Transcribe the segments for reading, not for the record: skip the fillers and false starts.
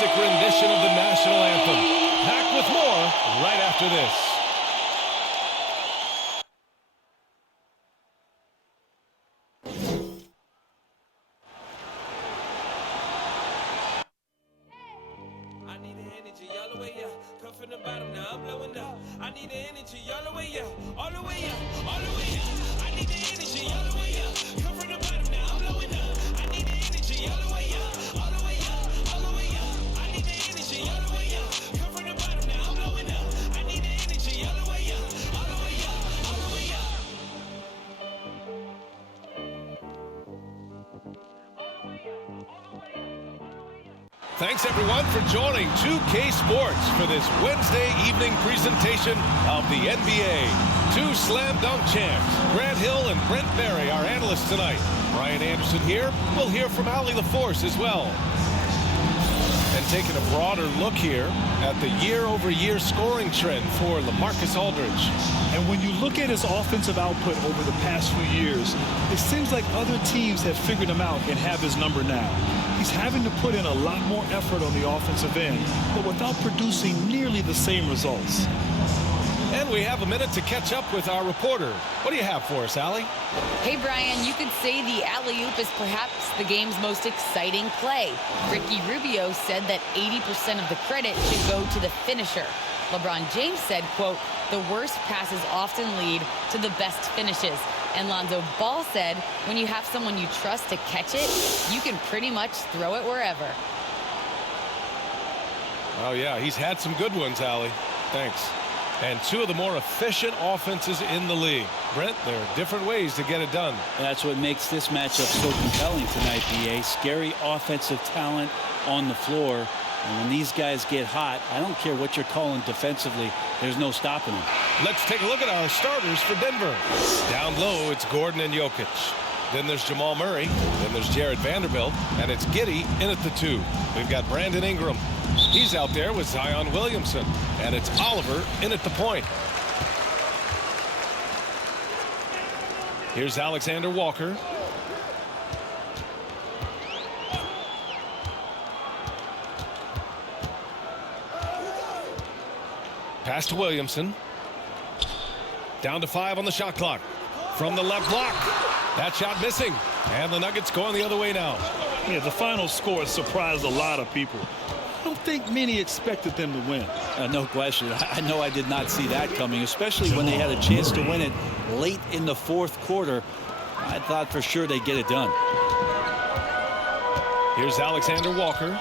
majestic rendition of the national anthem. Back with more right after this. I need the energy all the way up. Come from the bottom, now I'm blowing up. I need the energy all the way up. All the way up, all the way up. I need the energy all the way up. Come from the bottom, now I'm blowing up. I need the energy all the way up. All the way up, all the way up. I need the energy all the way up. Come from the bottom, now I'm blowing up. I need the energy all the way up. All the way up, all the way up. Thanks, everyone, for joining 2K Sports for this Wednesday evening presentation of the NBA. Two slam dunk champs, Grant Hill and Brent Barry, our analysts tonight. Brian Anderson here. We'll hear from Allie LaForce as well. And taking a broader look here at the year-over-year scoring trend for LaMarcus Aldridge. And when you look at his offensive output over the past few years, it seems like other teams have figured him out and have his number now. He's having to put in a lot more effort on the offensive end, but without producing nearly the same results. And we have a minute to catch up with our reporter. What do you have for us, Allie? Hey, Brian, you could say the alley-oop is perhaps the game's most exciting play. Ricky Rubio said that 80% of the credit should go to the finisher. LeBron James said, quote, the worst passes often lead to the best finishes. And Lonzo Ball said, when you have someone you trust to catch it, you can pretty much throw it wherever. Oh, yeah, he's had some good ones, Allie. Thanks. And two of the more efficient offenses in the league. Brent, there are different ways to get it done. That's what makes this matchup so compelling tonight, B.A. Scary offensive talent on the floor. And when these guys get hot, I don't care what you're calling defensively, there's no stopping them. Let's take a look at our starters for Denver. Down low, it's Gordon and Jokic. Then there's Jamal Murray. Then there's Jared Vanderbilt. And it's Giddey in at the 2. We've got Brandon Ingram. He's out there with Zion Williamson. And it's Oliver in at the point. Here's Alexander Walker. Pass to Williamson. Down to 5 on the shot clock. From the left block. That shot missing. And the Nuggets going the other way now. Yeah, the final score surprised a lot of people. I don't think many expected them to win. No question. I know I did not see that coming, especially when they had a chance to win it late in the fourth quarter. I thought for sure they'd get it done. Here's Alexander Walker.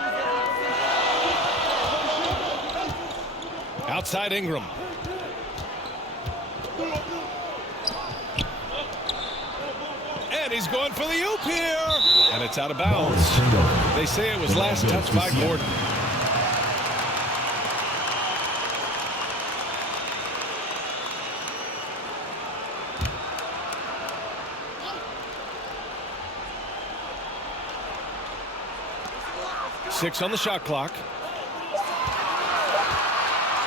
Outside Ingram. And he's going for the oop here. And it's out of bounds. They say it was last touched by Gordon. Six on the shot clock.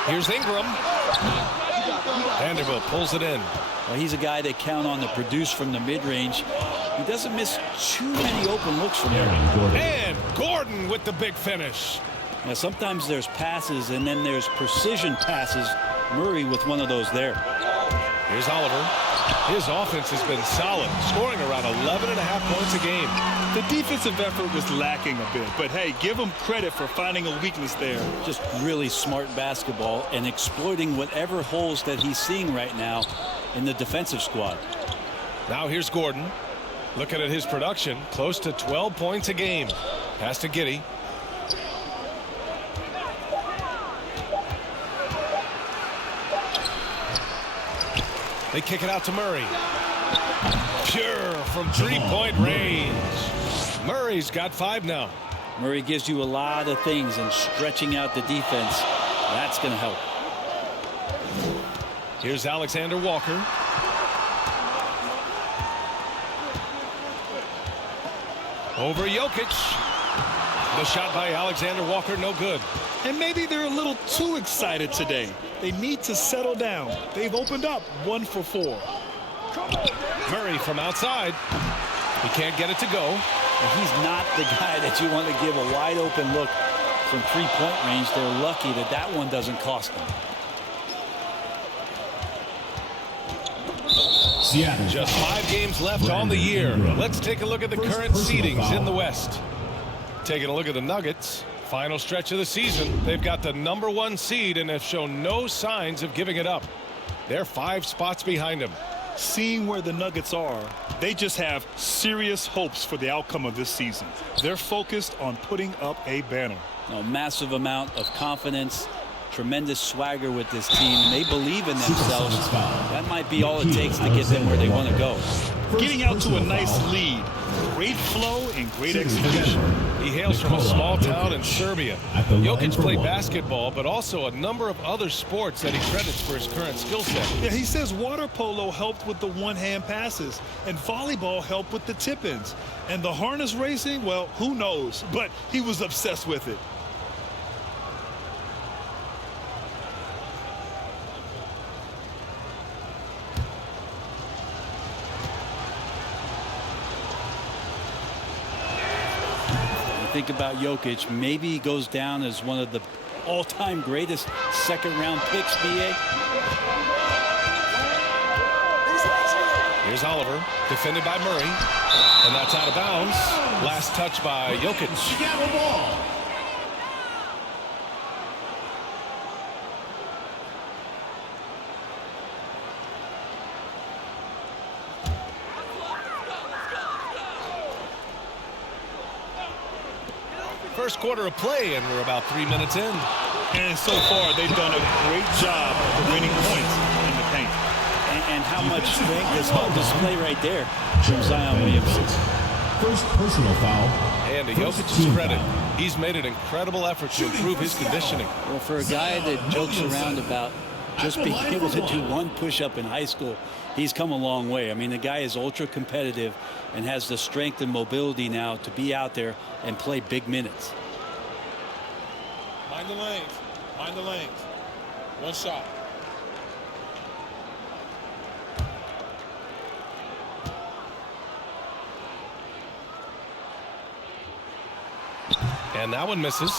Here's Ingram. Vanderbilt pulls it in. Well, he's a guy they count on to produce from the mid-range. He doesn't miss too many open looks from there. And Gordon with the big finish. Now, sometimes there's passes and then there's precision passes. Murray with one of those there. Here's Oliver. His offense has been solid, scoring around 11.5 points a game. The defensive effort was lacking a bit, but hey, give him credit for finding a weakness there. Just really smart basketball and exploiting whatever holes that he's seeing right now in the defensive squad. Now here's Gordon. Looking at his production, close to 12 points a game. Pass to Giddey. They kick it out to Murray. Pure from three-point range. Murray's got 5 now. Murray gives you a lot of things, and stretching out the defense, that's going to help. Here's Alexander Walker. Over Jokic. The shot by Alexander Walker, no good. And maybe they're a little too excited today. They need to settle down. They've opened up 1 for 4. Murray from outside. He can't get it to go. And he's not the guy that you want to give a wide open look from three-point range. They're lucky that that one doesn't cost them. Just 5 games left on the year. Let's take a look at the current seedings in the West. Taking a look at the Nuggets. Final stretch of the season. They've got the #1 seed and have shown no signs of giving it up. They're 5 spots behind them. Seeing where the Nuggets are, they just have serious hopes for the outcome of this season. They're focused on putting up a banner. A massive amount of confidence, tremendous swagger with this team, and they believe in themselves. That might be all it takes to get them where they want to go. Getting out to a nice lead. Great flow and great execution. He hails from a small town in Serbia. Jokic played basketball, but also a number of other sports that he credits for his current skill set. Yeah, he says water polo helped with the one-hand passes, and volleyball helped with the tip-ins. And the harness racing, well, who knows? But he was obsessed with it. Think about Jokic, maybe he goes down as one of the all-time greatest second-round picks, BA. Here's Oliver, defended by Murray, and that's out of bounds. Last touch by Jokic. First quarter of play, and we're about 3 minutes in. And so far, they've done a great job of winning points in the paint. And how much strength is on display right there from Zion Williamson. First personal foul. And to Jokic's credit, he's made an incredible effort to improve his conditioning. Well, for a guy that jokes around about just being able to do one push-up in high school, he's come a long way. I mean, the guy is ultra competitive and has the strength and mobility now to be out there and play big minutes. Mind the lanes. Mind the lanes. One shot. And that one misses.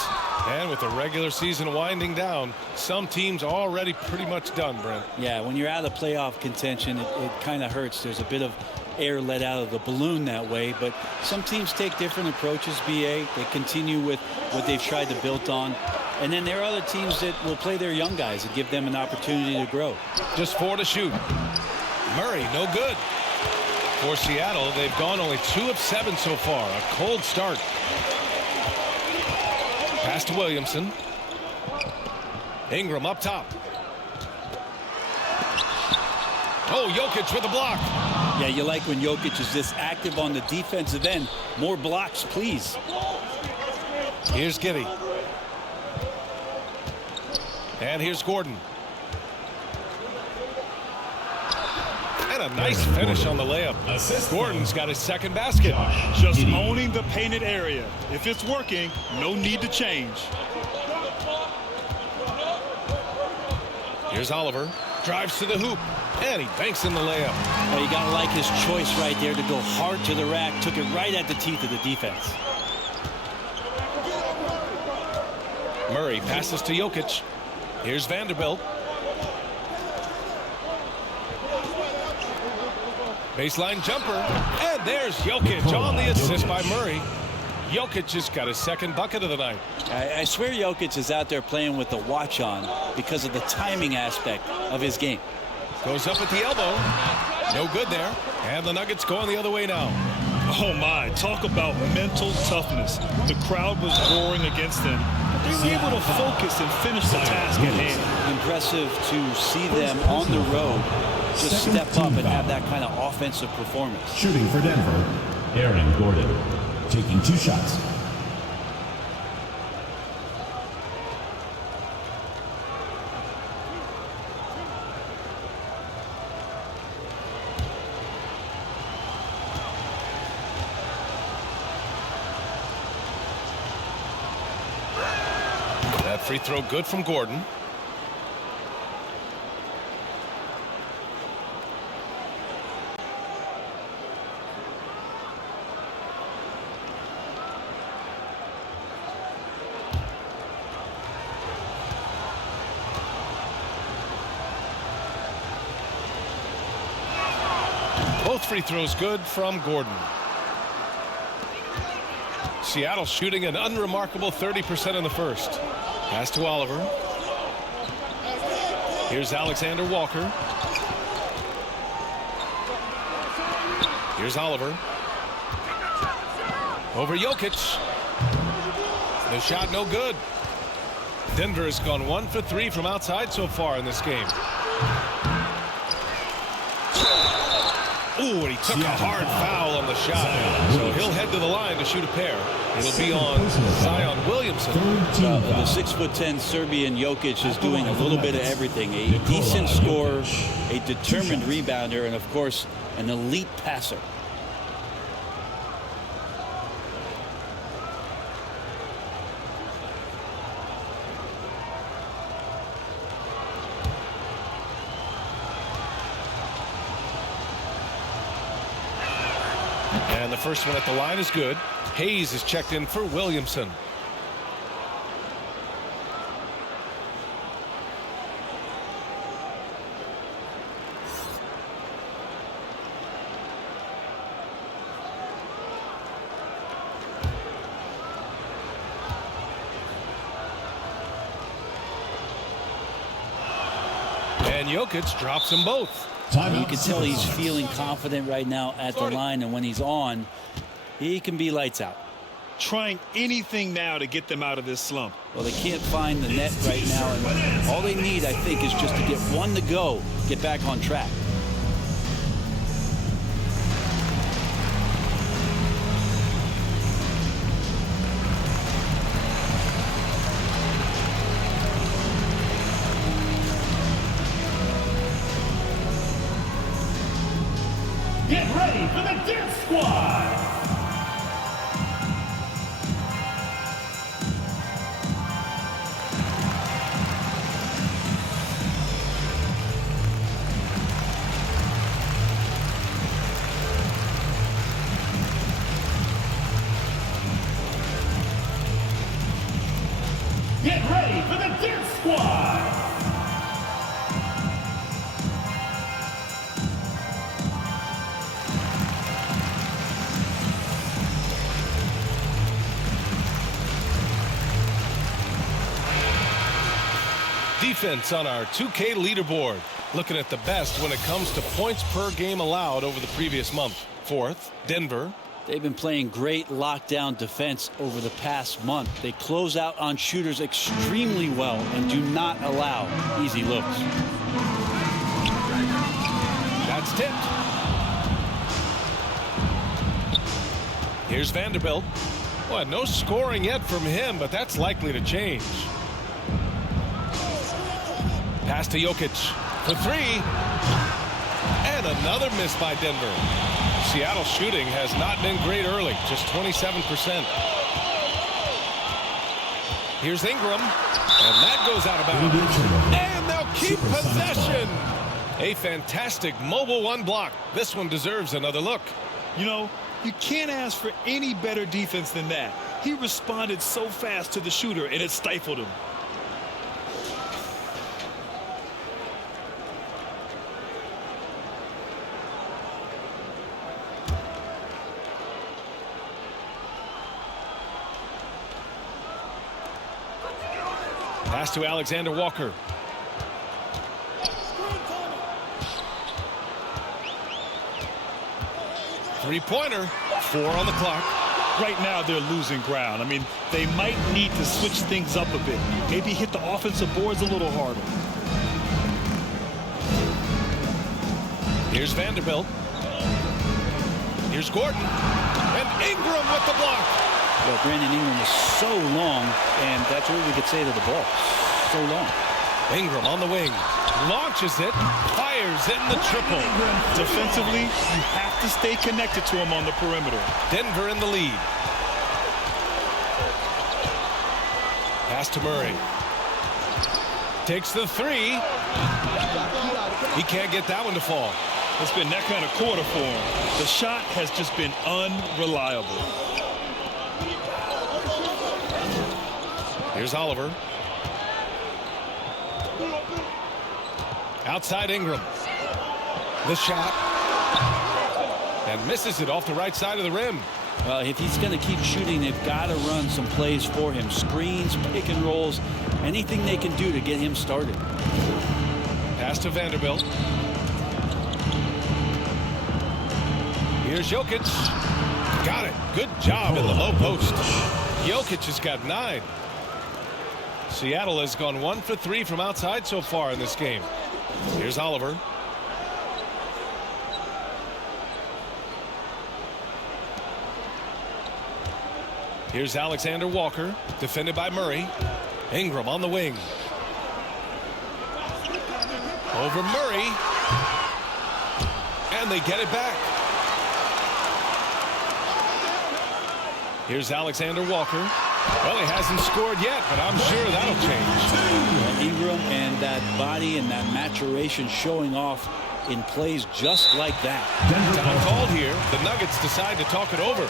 And with the regular season winding down, some teams are already pretty much done, Brent. Yeah, when you're out of playoff contention, it kind of hurts. There's a bit of air let out of the balloon that way, but some teams take different approaches, BA. They continue with what they've tried to build on. And then there are other teams that will play their young guys and give them an opportunity to grow. Just 4 to shoot. Murray, no good. For Seattle, they've gone only 2 of 7 so far. A cold start. Pass to Williamson. Ingram up top. Oh, Jokic with a block. Yeah, you like when Jokic is this active on the defensive end. More blocks, please. Here's Giddey. And here's Gordon. And a nice finish on the layup. Gordon's got his second basket. Just owning the painted area. If it's working, no need to change. Here's Oliver. Drives to the hoop. And he banks in the layup. Well, you got to like his choice right there to go hard to the rack. Took it right at the teeth of the defense. Murray passes to Jokic. Here's Vanderbilt. Baseline jumper. And there's Jokic on the assist by Murray. Jokic just got his second bucket of the night. I swear Jokic is out there playing with the watch on because of the timing aspect of his game. Goes up at the elbow. No good there. And the Nuggets going the other way now. Oh my, talk about mental toughness. The crowd was roaring against them. They were able to focus and finish the task at hand. Impressive to see them on the road just step up and have that kind of offensive performance. Shooting for Denver, Aaron Gordon, taking 2 shots. That free throw good from Gordon. Both free throws good from Gordon. Seattle shooting an unremarkable 30% in the first. Pass to Oliver. Here's Alexander Walker. Here's Oliver. Over Jokic. The shot no good. Denver has gone 1 for 3 from outside so far in this game. Ooh, and he took a hard foul on the shot. So he'll head to the line to shoot a pair. It'll be on Zion Williamson. The 6'10" Serbian Jokic is doing a little bit of everything. A decent scorer, a determined rebounder, and of course, an elite passer. And the first one at the line is good. Hayes is checked in for Williamson. And Jokic drops them both. You can tell he's feeling confident right now at the line, and when he's on, he can be lights out. Trying anything now to get them out of this slump. Well, they can't find the net right now, and all they need, I think, is just to get one to go, get back on track. Get ready for the Dance Squad! Get ready for the Dance Squad! Defense on our 2K leaderboard. Looking at the best when it comes to points per game allowed over the previous month. Fourth, Denver. They've been playing great lockdown defense over the past month. They close out on shooters extremely well and do not allow easy looks. That's tipped. Here's Vanderbilt. Well, no scoring yet from him, but that's likely to change. Pass to Jokic for three. And another miss by Denver. Seattle shooting has not been great early, just 27%. Here's Ingram, and that goes out of bounds. And they'll keep possession. A fantastic mobile one block. This one deserves another look. You know, you can't ask for any better defense than that. He responded so fast to the shooter, and it stifled him. Pass to Alexander Walker. Three-pointer. 4 on the clock. Right now, they're losing ground. I mean, they might need to switch things up a bit. Maybe hit the offensive boards a little harder. Here's Vanderbilt. Here's Gordon. And Ingram with the block. Well, Brandon Ingram is so long, and that's what we could say to the ball. So long. Ingram on the wing. Launches it. Fires in the triple. Defensively, you have to stay connected to him on the perimeter. Denver in the lead. Pass to Murray. Takes the three. He can't get that one to fall. It's been that kind of quarter for him. The shot has just been unreliable. Here's Oliver. Outside Ingram. The shot. And misses it off the right side of the rim. Well, if he's going to keep shooting, they've got to run some plays for him. Screens, pick and rolls, anything they can do to get him started. Pass to Vanderbilt. Here's Jokic. Got it. Good job in the low post. Jokic has got 9. Seattle has gone 1 for 3 from outside so far in this game. Here's Oliver. Here's Alexander Walker, defended by Murray. Ingram on the wing. Over Murray. And they get it back. Here's Alexander Walker. Well, he hasn't scored yet, but I'm sure that'll change. Ingram and that body and that maturation showing off in plays just like that. Time called here. The Nuggets decide to talk it over.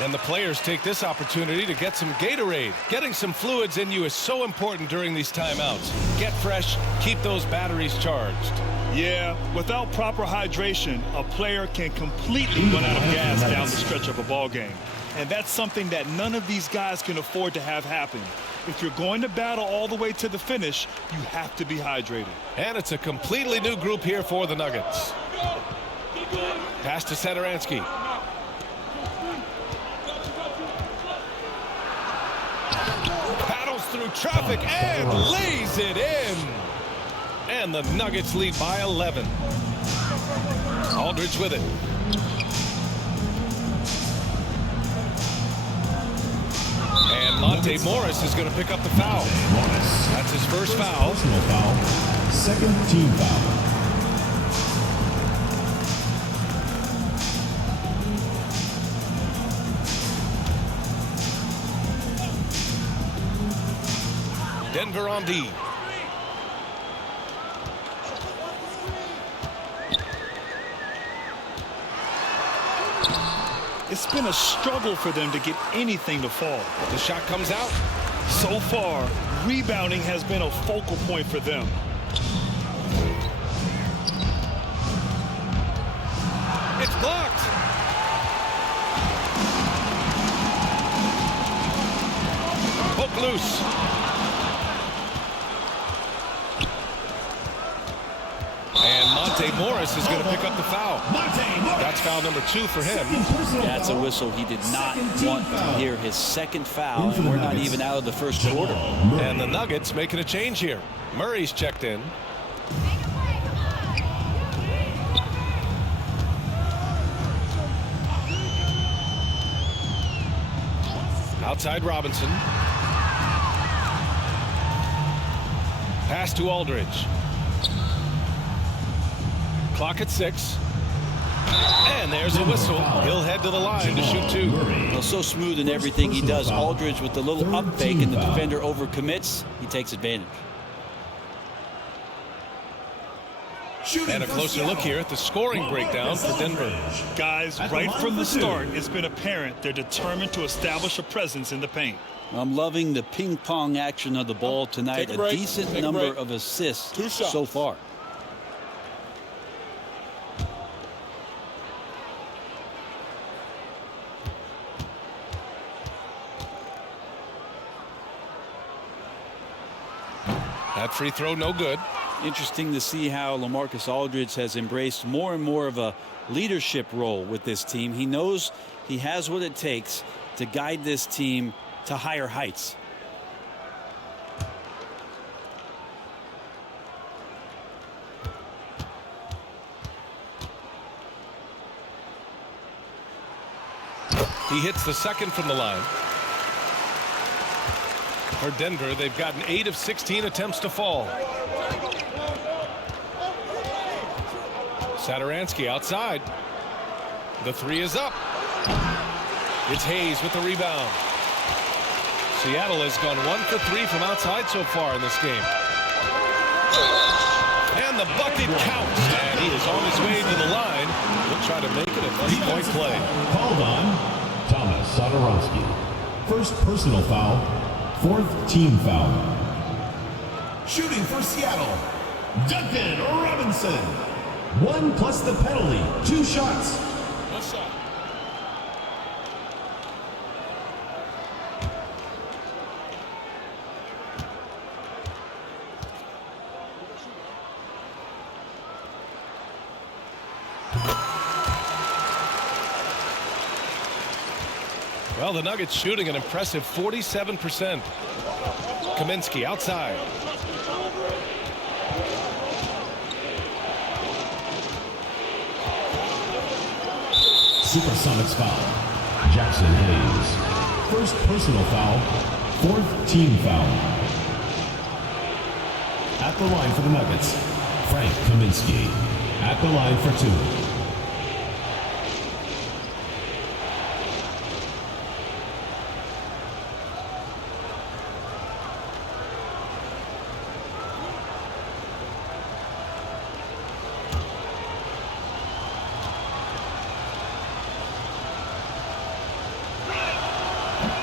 And the players take this opportunity to get some Gatorade. Getting some fluids in you is so important during these timeouts. Get fresh, keep those batteries charged. Yeah, without proper hydration, a player can completely run out of gas down the stretch of a ball game. And that's something that none of these guys can afford to have happen. If you're going to battle all the way to the finish, you have to be hydrated. And it's a completely new group here for the Nuggets. Pass to Satoransky. Paddles through traffic and lays it in. And the Nuggets lead by 11. Aldridge with it. And Monte Morris is going to pick up the foul. That's his first foul. Personal foul. Second team foul. Denver on D. It's been a struggle for them to get anything to fall. The shot comes out. So far, rebounding has been a focal point for them. It's blocked. Poke loose. And Monte Morris is going to pick up the foul. That's foul number 2 for him. That's a whistle. He did not want to hear his second foul, and we're not even out of the first quarter. And the Nuggets making a change here. Murray's checked in. Outside Robinson. Pass to Aldridge. Clock at 6. And there's a whistle. He'll head to the line to shoot 2. Well, so smooth in everything he does. Aldridge with the little up fake and the defender overcommits. He takes advantage. And a closer look here at the scoring breakdown for Denver. Guys, right from the start, it's been apparent they're determined to establish a presence in the paint. I'm loving the ping pong action of the ball tonight. Take a break. Decent Take a number break. of assists 2 shots. so far. That free throw no good. Interesting to see how LaMarcus Aldridge has embraced more and more of a leadership role with this team. He knows he has what it takes to guide this team to higher heights. He hits the second from the line. For Denver, they've gotten 8 of 16 attempts to fall. Satoransky outside. The 3 is up. It's Hayes with the rebound. Seattle has gone 1 for 3 from outside so far in this game. And the bucket counts. And he is on his way to the line. He'll try to make it a 3-point play. Called on Thomas Satoransky. First personal foul. 4th team foul. Shooting for Seattle, Duncan Robinson. 1 plus the penalty. 2 shots. Well, the Nuggets shooting an impressive 47%. Kaminsky outside. SuperSonics foul. Jackson Hayes. First personal foul. Fourth team foul. At the line for the Nuggets, Frank Kaminsky. At the line for 2.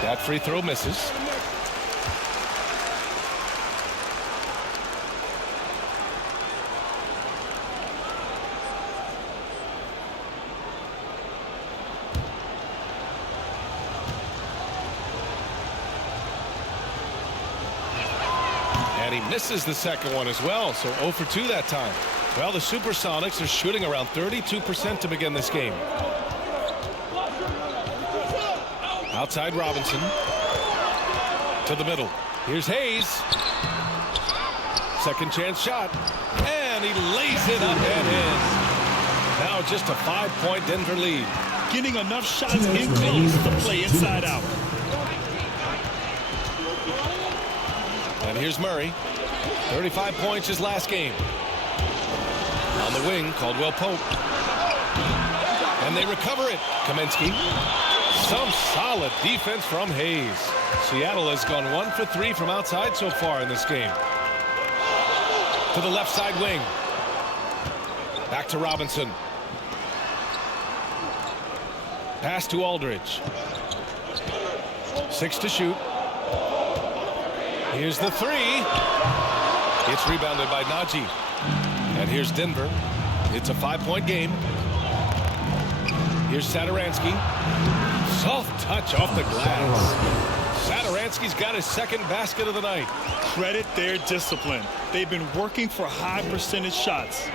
That free throw misses. And he misses the second one as well, so 0 for 2 that time. Well, the SuperSonics are shooting around 32% to begin this game. Outside Robinson. To the middle. Here's Hayes. Second chance shot. And he lays it up and in. Now just a 5-point Denver lead. Getting enough shots in close to play inside out. And here's Murray. 35 points his last game. On the wing, Caldwell Pope. And they recover it. Kaminsky. Some solid defense from Hayes. Seattle has gone 1 for 3 from outside so far in this game. To the left side wing. Back to Robinson. Pass to Aldridge. 6 to shoot. Here's the 3. It's rebounded by Najee. And here's Denver. It's a 5-point game. Here's Satoransky. Soft touch off the glass. Satoransky's got his second basket of the night. Credit their discipline. They've been working for high percentage shots.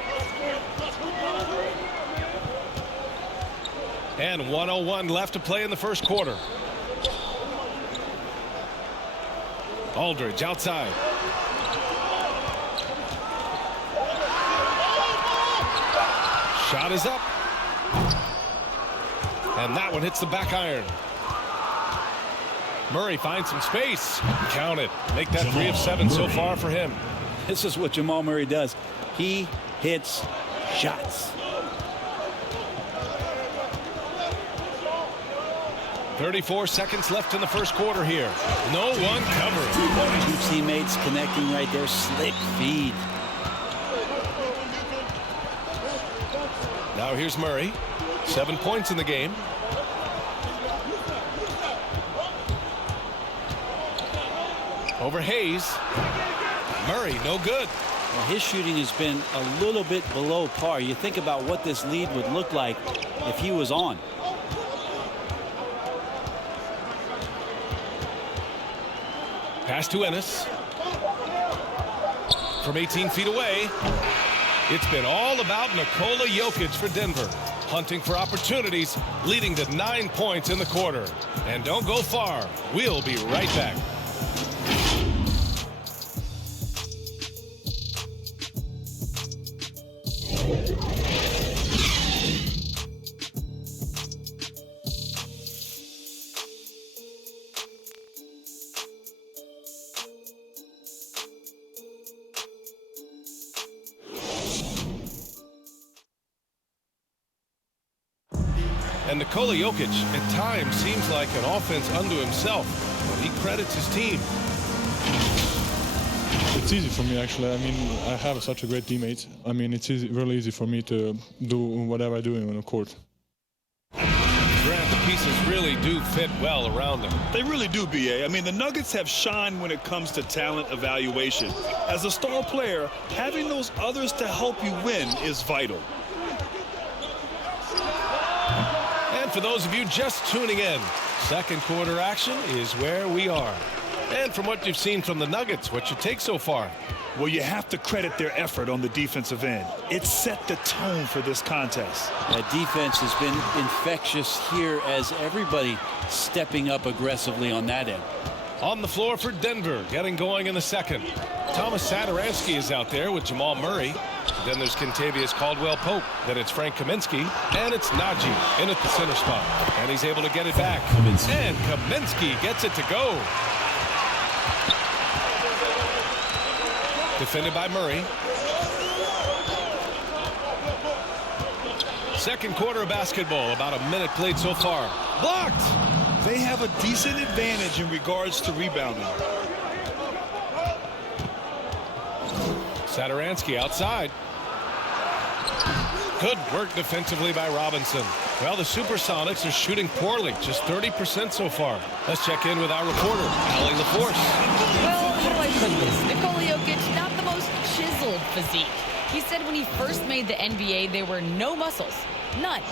And 1:01 left to play in the first quarter. Aldridge outside. Shot is up. And that one hits the back iron. Murray finds some space. Count it. Make that 3 of 7 so far for him. This is what Jamal Murray does. He hits shots. 34 seconds left in the first quarter here. No one covering. 2 teammates connecting right there. Slick feed. Now here's Murray. 7 points in the game. Over Hayes. Murray, no good. Well, his shooting has been a little bit below par. You think about what this lead would look like if he was on. Pass to Ennis. From 18 feet away. It's been all about Nikola Jokic for Denver. Hunting for opportunities, leading to 9 points in the quarter. And don't go far. We'll be right back. And Nikola Jokic at times seems like an offense unto himself, but he credits his team. It's easy for me, actually. I mean, I have such a great teammate. I mean, it's really easy for me to do whatever I do on the court. Grant, the pieces really do fit well around him. They really do, B.A. I mean, the Nuggets have shined when it comes to talent evaluation. As a star player, having those others to help you win is vital. And for those of you just tuning in, second quarter action is where we are. And from what you've seen from the Nuggets, what's your take so far? Well, you have to credit their effort on the defensive end. It set the tone for this contest. That defense has been infectious here as everybody stepping up aggressively on that end. On the floor for Denver, getting going in the second. Thomas Satoransky is out there with Jamal Murray. Then there's Kentavious Caldwell-Pope. Then it's Frank Kaminsky. And it's Najee in at the center spot. And he's able to get it back. And Kaminsky gets it to go. Defended by Murray. Second quarter of basketball. About a minute played so far. Blocked! They have a decent advantage in regards to rebounding. Satoransky outside. Good work defensively by Robinson. Well, the SuperSonics are shooting poorly, just 30% so far. Let's check in with our reporter, Allie LaForce. Well, how do I put this? Nikola Jokic, not the most chiseled physique. He said when he first made the NBA, there were no muscles. None.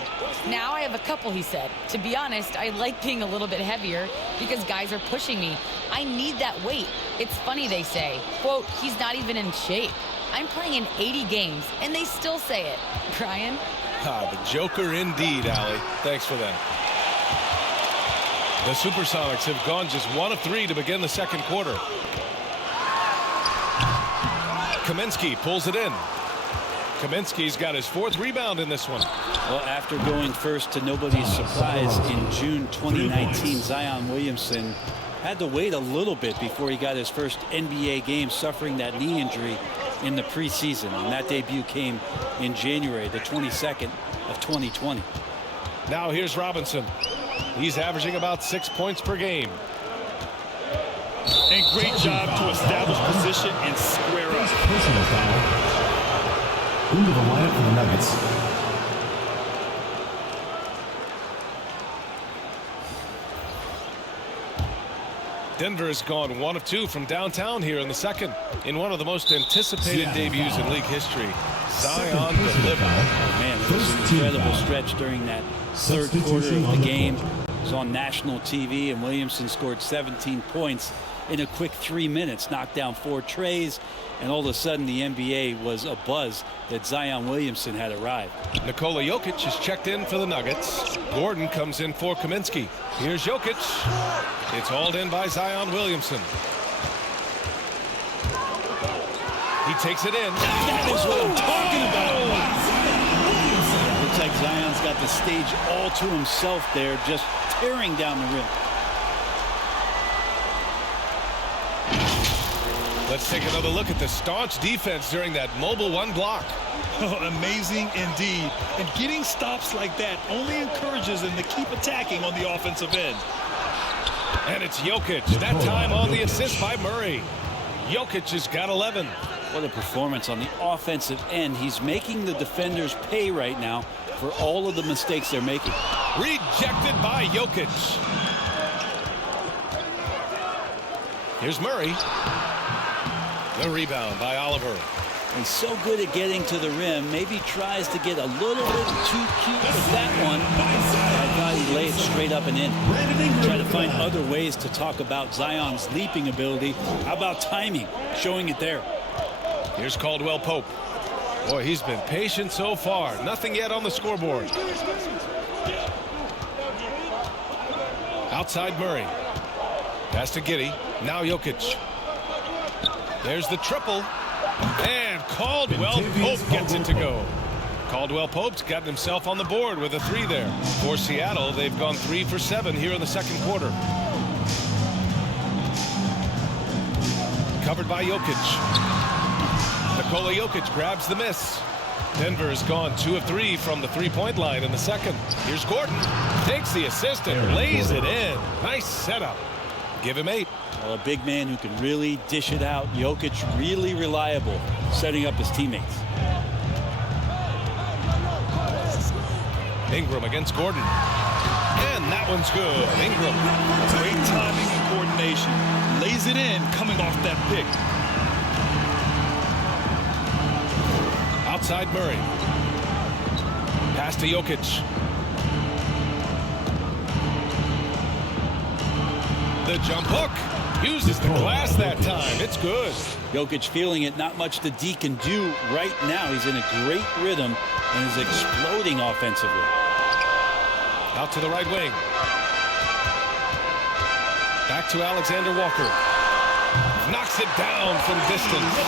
Now I have a couple, he said. To be honest, I like being a little bit heavier because guys are pushing me. I need that weight. It's funny they say, quote, he's not even in shape. I'm playing in 80 games, and they still say it. Brian? The Joker indeed, Allie. Thanks for that. The SuperSonics have gone just 1 of 3 to begin the second quarter. Kaminsky pulls it in. Kaminsky's got his 4th rebound in this one. Well, after going first to nobody's surprise in June 2019, Zion Williamson had to wait a little bit before he got his first NBA game, suffering that knee injury in the preseason. And that debut came in January, the 22nd of 2020. Now here's Robinson. He's averaging about 6 points per game. And great job to establish position and square up. Personal foul. Into the lineup for the Nuggets. Denver has gone 1 of 2 from downtown here in the second. In one of the most anticipated debuts in league history, Zion delivered. Man, it was an incredible stretch during that third quarter of the game. It was on national TV, and Williamson scored 17 points in a quick 3 minutes, knocked down 4 trays, and all of a sudden the NBA was abuzz that Zion Williamson had arrived. Nikola Jokic is checked in for the Nuggets. Gordon comes in for Kaminsky. Here's Jokic. It's hauled in by Zion Williamson. He takes it in. That is what I'm talking about. Looks like Zion's got the stage all to himself there, just tearing down the rim. Let's take another look at the staunch defense during that mobile 1 block. Oh, amazing indeed. And getting stops like that only encourages them to keep attacking on the offensive end. And it's Jokic, that time on the assist by Murray. Jokic has got 11. What a performance on the offensive end. He's making the defenders pay right now for all of the mistakes they're making. Rejected by Jokic. Here's Murray. The rebound by Oliver. And so good at getting to the rim. Maybe tries to get a little bit too cute with that one. I thought he laid straight up and in. Try to find other ways to talk about Zion's leaping ability. How about timing? Showing it there. Here's Caldwell-Pope. Boy, he's been patient so far. Nothing yet on the scoreboard. Outside Murray. Pass to Giddey. Now Jokic. There's the triple. And Caldwell-Pope gets it to go. Caldwell-Pope's gotten himself on the board with a 3 there. For Seattle, they've gone 3 for 7 here in the second quarter. Covered by Jokic. Nikola Jokic grabs the miss. Denver has gone 2 of 3 from the 3-point line in the second. Here's Gordon. Takes the assist and lays it in. Nice setup. Give him 8. Well, a big man who can really dish it out. Jokic really reliable, setting up his teammates. Ingram against Gordon. And that one's good. Ingram. Great timing and coordination. Lays it in coming off that pick. Outside Murray. Pass to Jokic. The jump hook. Uses the glass that time. It's good. Jokic feeling it. Not much the D can do right now. He's in a great rhythm and is exploding offensively. Out to the right wing. Back to Alexander Walker. Knocks it down from distance.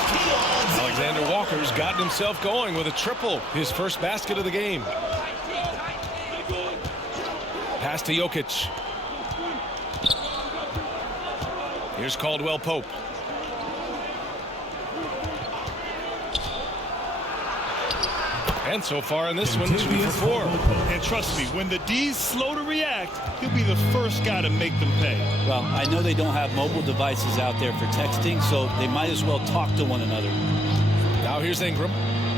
Alexander Walker's gotten himself going with a triple. His first basket of the game. Pass to Jokic. Here's Caldwell Pope. And so far in this one, 2 for 4. And trust me, when the D's slow to react, he'll be the first guy to make them pay. Well, I know they don't have mobile devices out there for texting, so they might as well talk to one another. Now here's Ingram.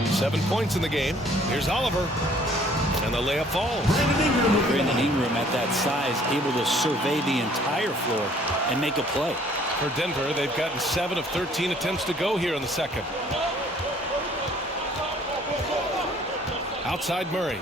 7 points in the game. Here's Oliver. And the layup falls. Brandon Ingram at that size, able to survey the entire floor and make a play. For Denver, they've gotten 7 of 13 attempts to go here in the second. Outside Murray.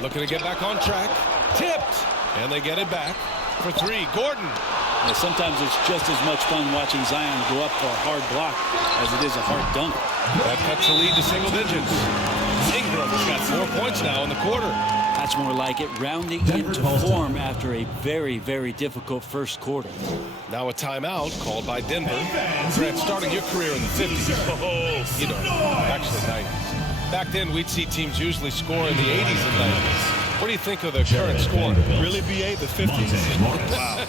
Looking to get back on track. Tipped. And they get it back for 3. Gordon. Yeah, sometimes it's just as much fun watching Zion go up for a hard block as it is a hard dunk. That cuts the lead to single digits. Ingram's got 4 points now in the quarter. That's more like it, rounding into form after a very, very difficult first quarter. Now a timeout called by Denver. Grant, starting your career in the 50s. You know, actually 90s. Back then, we'd see teams usually score in the 80s and 90s. What do you think of the current score? Really, BA, the 50s? Wow.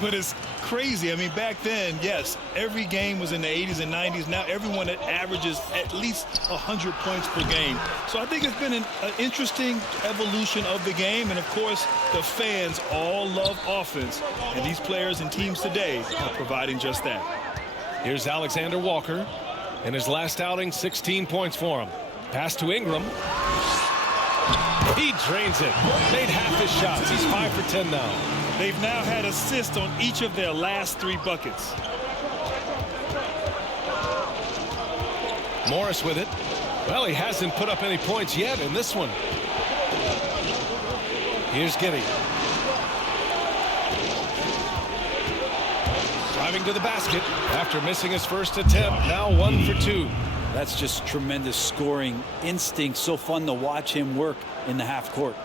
But it's crazy. I mean, back then, yes, every game was in the 80s and 90s. Now everyone averages at least 100 points per game. So I think it's been an interesting evolution of the game. And, of course, the fans all love offense. And these players and teams today are providing just that. Here's Alexander Walker. In his last outing, 16 points for him. Pass to Ingram. He drains it. Made half his shots. He's 5 for 10 now. They've now had assists on each of their last 3 buckets. Morris with it. Well, he hasn't put up any points yet in this one. Here's Giddey. Driving to the basket after missing his first attempt. Now 1 for 2. That's just tremendous scoring instinct. So fun to watch him work in the half court.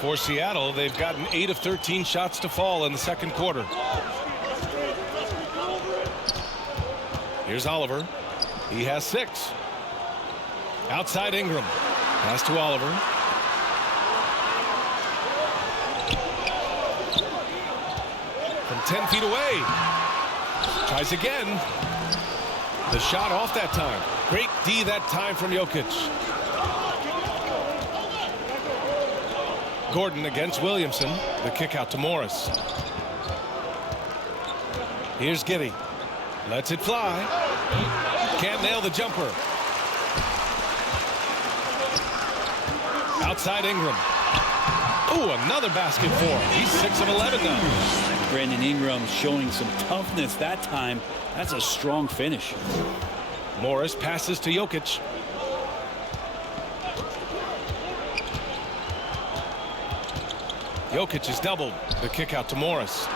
For Seattle, they've gotten 8 of 13 shots to fall in the second quarter. Here's Oliver. He has 6. Outside Ingram. Pass to Oliver. From 10 feet away. Tries again. The shot off that time. Great D that time from Jokic. Gordon against Williamson. The kick out to Morris. Here's Giddey. Lets it fly. Can't nail the jumper. Outside Ingram. Ooh, another basket for him. He's 6 of 11 now. Brandon Ingram showing some toughness that time. That's a strong finish. Morris passes to Jokic. Jokic is doubled. The kick out to Morris.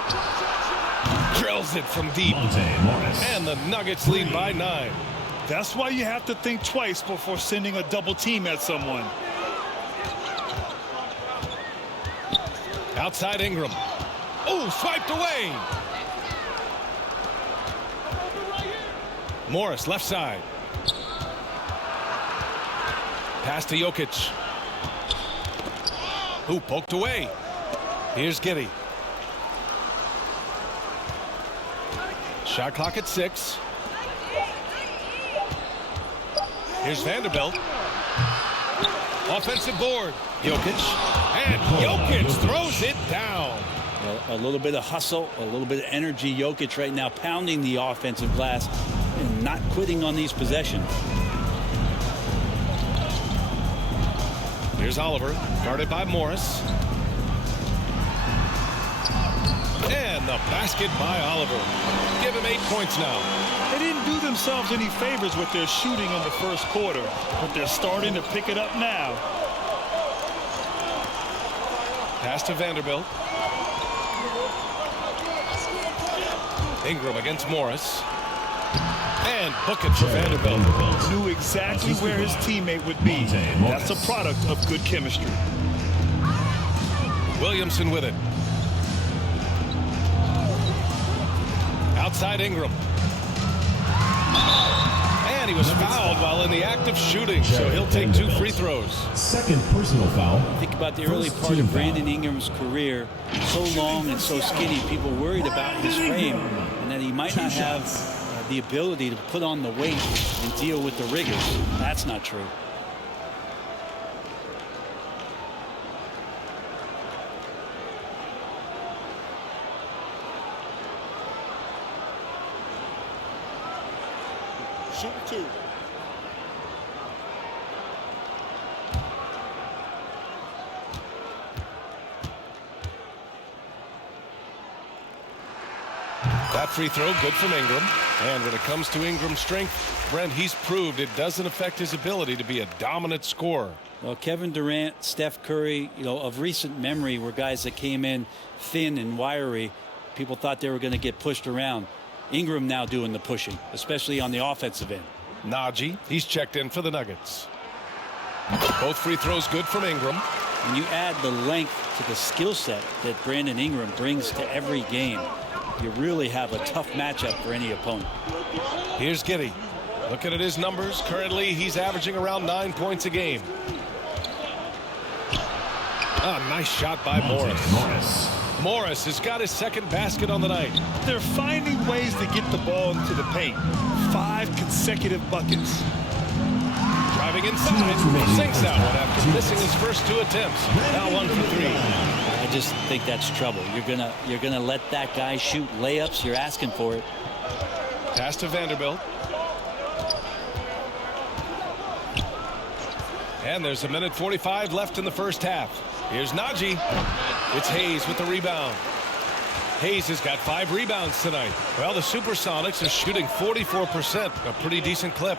Drills it from deep. And the Nuggets lead by 9. That's why you have to think twice before sending a double team at someone. Outside Ingram. Oh, swiped away. Morris left side. Pass to Jokic. Who poked away. Here's Giddey. Shot clock at 6. Here's Vanderbilt. Offensive board. Jokic. And Jokic throws it down. A little bit of hustle, a little bit of energy. Jokic right now pounding the offensive glass and not quitting on these possessions. Here's Oliver, guarded by Morris. And the basket by Oliver. Give him 8 points now. They didn't do themselves any favors with their shooting in the first quarter, but they're starting to pick it up now. Pass to Vanderbilt. Ingram against Morris. And book it for Vanderbilt. Knew exactly where his teammate would be. That's a product of good chemistry. Williamson with it. Outside Ingram. And he was fouled while in the act of shooting, so he'll take 2 free throws. Second personal foul. Think about the early part of Brandon Ingram's career. So long and so skinny, people worried about his frame and that he might not have the ability to put on the weight and deal with the rigors. That's not true. Shooting 2. That free throw good from Ingram. And when it comes to Ingram's strength, Brent, he's proved it doesn't affect his ability to be a dominant scorer. Well, Kevin Durant, Steph Curry, of recent memory were guys that came in thin and wiry. People thought they were going to get pushed around. Ingram now doing the pushing, especially on the offensive end. Najee, he's checked in for the Nuggets. Both free throws good from Ingram. When you add the length to the skill set that Brandon Ingram brings to every game, you really have a tough matchup for any opponent. Here's Giddey. Looking at his numbers, currently he's averaging around 9 points a game. Nice shot by Morris. Morris has got his second basket on the night. They're finding ways to get the ball into the paint. 5 consecutive buckets. Driving inside, sinks that one after missing his first 2 attempts. Now 1 for 3. I just think that's trouble. You're gonna let that guy shoot layups. You're asking for it. Pass to Vanderbilt. And there's 1:45 left in the first half. Here's Najee. It's Hayes with the rebound. Hayes has got 5 rebounds tonight. Well, the SuperSonics are shooting 44%, a pretty decent clip.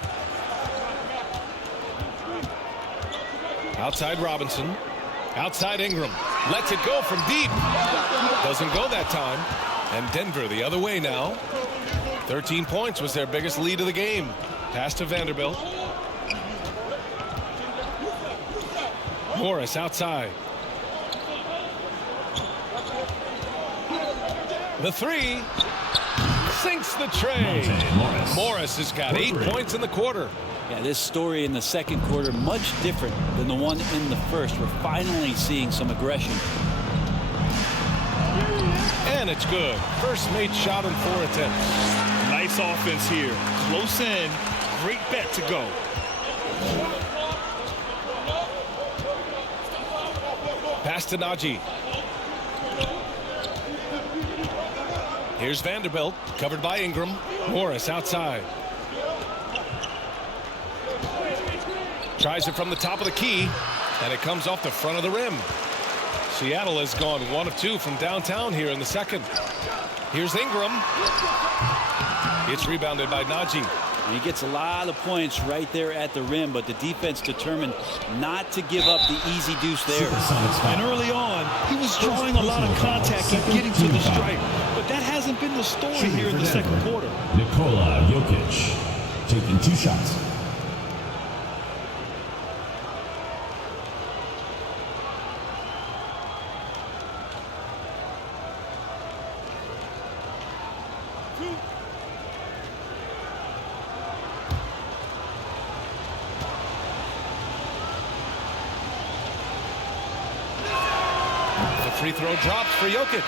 Outside Robinson. Outside Ingram. Lets it go from deep. Doesn't go that time. And Denver the other way now. 13 points was their biggest lead of the game. Pass to Vanderbilt. Morris outside. The 3. Sinks the tray. Morris has got 8 points in the quarter. Yeah, this story in the second quarter much different than the one in the first. We're finally seeing some aggression. And it's good. First made shot in 4 attempts. Nice offense here. Close in. Great bet to go. Pass to Najee. Here's Vanderbilt, covered by Ingram. Morris outside. Tries it from the top of the key, and it comes off the front of the rim. Seattle has gone 1 of 2 from downtown here in the second. Here's Ingram. It's rebounded by Najee. And he gets a lot of points right there at the rim, but the defense determined not to give up the easy deuce there. And early on, he was drawing a lot of contact and getting to the stripe, but that hasn't been the story here in the second quarter. Nikola Jokic taking 2 shots. Free throw drops for Jokic.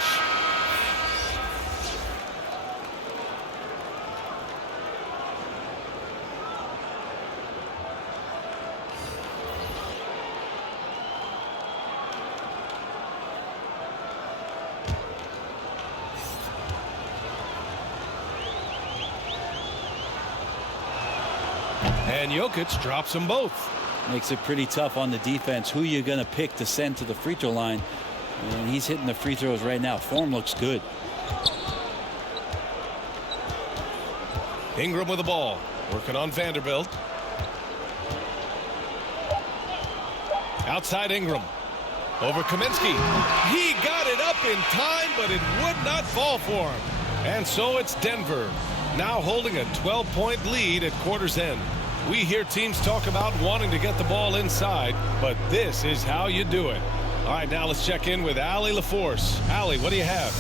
And Jokic drops them both. Makes it pretty tough on the defense. Who you're going to pick to send to the free throw line. And he's hitting the free throws right now. Form looks good. Ingram with the ball, working on Vanderbilt. Outside Ingram. Over Kaminsky. He got it up in time, but it would not fall for him. And so it's Denver, now holding a 12-point lead at quarter's end. We hear teams talk about wanting to get the ball inside, but this is how you do it. All right, now let's check in with Allie LaForce. Allie, what do you have?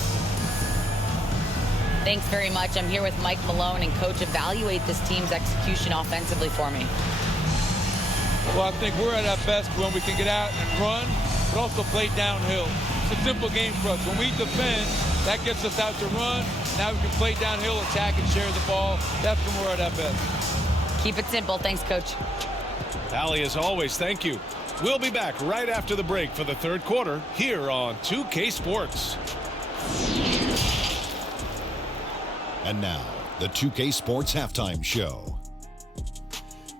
Thanks very much. I'm here with Mike Malone, and Coach, evaluate this team's execution offensively for me. Well, I think we're at our best when we can get out and run, but also play downhill. It's a simple game for us. When we defend, that gets us out to run. Now we can play downhill, attack, and share the ball. That's when we're at our best. Keep it simple. Thanks, Coach. Allie, as always, thank you. We'll be back right after the break for the third quarter here on 2K Sports. And now, the 2K Sports Halftime Show.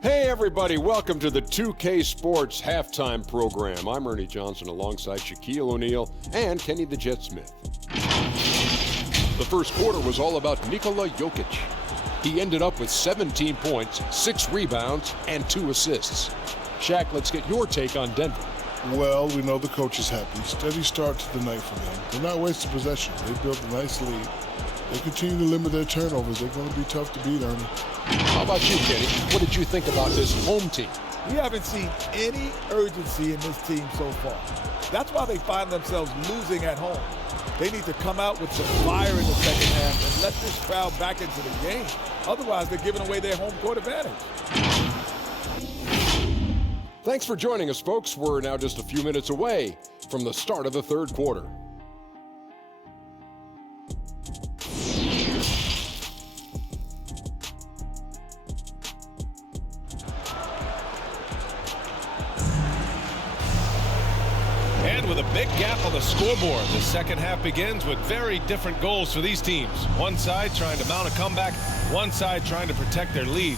Hey everybody, welcome to the 2K Sports Halftime Program. I'm Ernie Johnson alongside Shaquille O'Neal and Kenny the Jet Smith. The first quarter was all about Nikola Jokic. He ended up with 17 points, 6 rebounds, and 2 assists. Shaq, let's get your take on Denver. Well, we know the coach is happy. Steady start to the night for them. They're not wasting possessions. They built a nice lead. They continue to limit their turnovers. They're going to be tough to beat, Ernie. How about you, Kenny? What did you think about this home team? We haven't seen any urgency in this team so far. That's why they find themselves losing at home. They need to come out with some fire in the second half and let this crowd back into the game. Otherwise, they're giving away their home court advantage. Thanks for joining us, folks. We're now just a few minutes away from the start of the third quarter. And with a big gap on the scoreboard, the second half begins with very different goals for these teams. One side trying to mount a comeback, one side trying to protect their lead.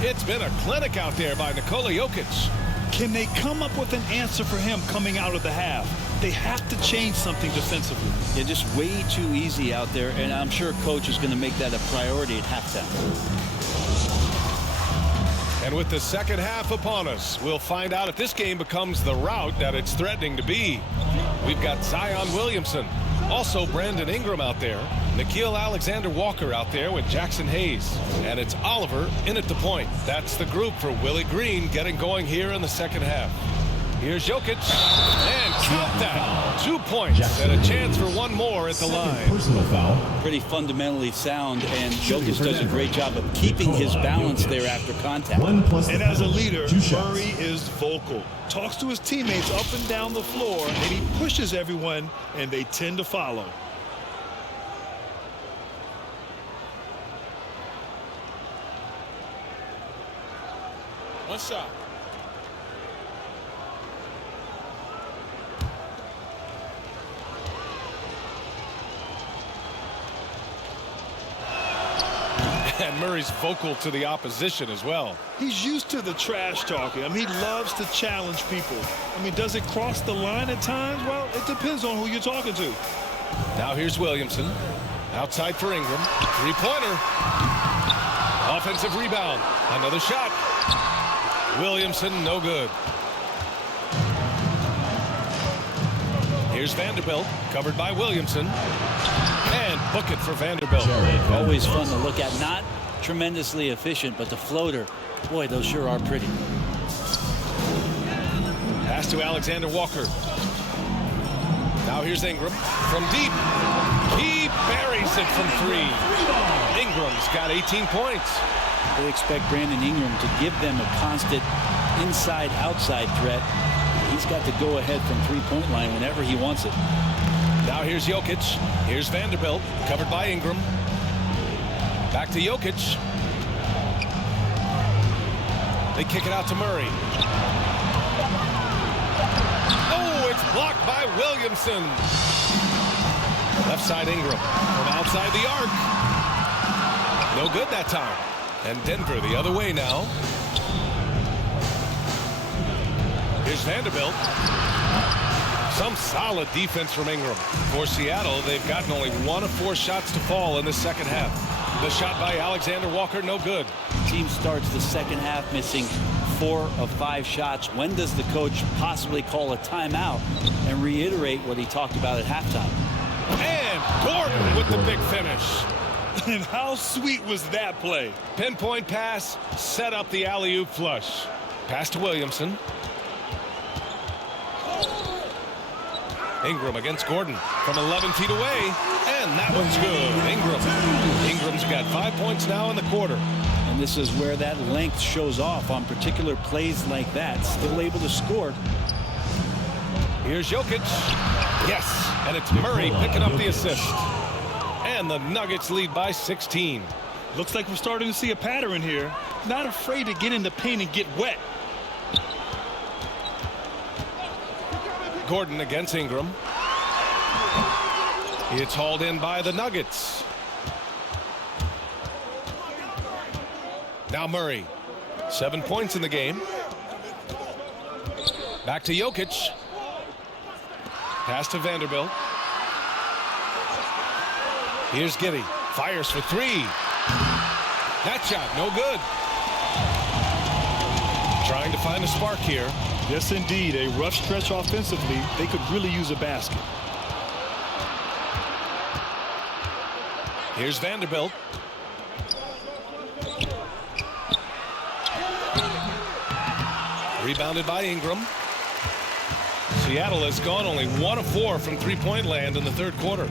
It's been a clinic out there by Nikola Jokic. Can they come up with an answer for him coming out of the half? They have to change something defensively. They're just way too easy out there, and I'm sure Coach is going to make that a priority at halftime. And with the second half upon us, we'll find out if this game becomes the rout that it's threatening to be. We've got Zion Williamson, also Brandon Ingram out there, Nickeil Alexander-Walker out there with Jackson Hayes, and it's Oliver in at the point. That's the group for Willie Green getting going here in the second half. Here's Jokic, and count that. 2 points and a chance for one more at the line. Personal foul. Pretty fundamentally sound, and Jokic does a great job of keeping his balance there after contact. And as a leader, Murray is vocal. Talks to his teammates up and down the floor, and he pushes everyone, and they tend to follow. One shot. And Murray's vocal to the opposition as well. He's used to the trash talking. I mean, he loves to challenge people. I mean, does it cross the line at times? Well, it depends on who you're talking to. Now here's Williamson. Outside for Ingram. Three-pointer. Offensive rebound. Another shot. Williamson, no good. Here's Vanderbilt, covered by Williamson. And book it for Vanderbilt. Always fun to look at. Not tremendously efficient, but the floater, boy, those sure are pretty. Pass to Alexander-Walker. Now here's Ingram from deep. He buries it from 3. Ingram's got 18 points. They expect Brandon Ingram to give them a constant inside-outside threat. He's got to go ahead from three-point line whenever he wants it. Now here's Jokic. Here's Vanderbilt, covered by Ingram. Back to Jokic. They kick it out to Murray. Oh, it's blocked by Williamson. Left side Ingram from outside the arc. No good that time. And Denver the other way now. Here's Vanderbilt. Some solid defense from Ingram. For Seattle, they've gotten only 1 of 4 shots to fall in the second half. The shot by Alexander Walker, no good. Team starts the second half missing 4 of 5 shots. When does the coach possibly call a timeout and reiterate what he talked about at halftime? And Gordon with the big finish. And how sweet was that play? Pinpoint pass, set up the alley-oop flush. Pass to Williamson. Ingram against Gordon from 11 feet away, and that one's good. Ingram's got 5 points now in the quarter. And this is where that length shows off on particular plays like that. Still able to score. Here's Jokic. Yes, and it's Murray picking up the assist. And the Nuggets lead by 16. Looks like we're starting to see a pattern here. Not afraid to get in the paint and get wet. Gordon against Ingram. It's hauled in by the Nuggets. Now Murray. 7 points in the game. Back to Jokic. Pass to Vanderbilt. Here's Giddey. Fires for 3. That shot, no good. Trying to find a spark here. Yes, indeed. A rough stretch offensively. They could really use a basket. Here's Vanderbilt. Rebounded by Ingram. Seattle has gone only 1 of 4 from three-point land in the third quarter.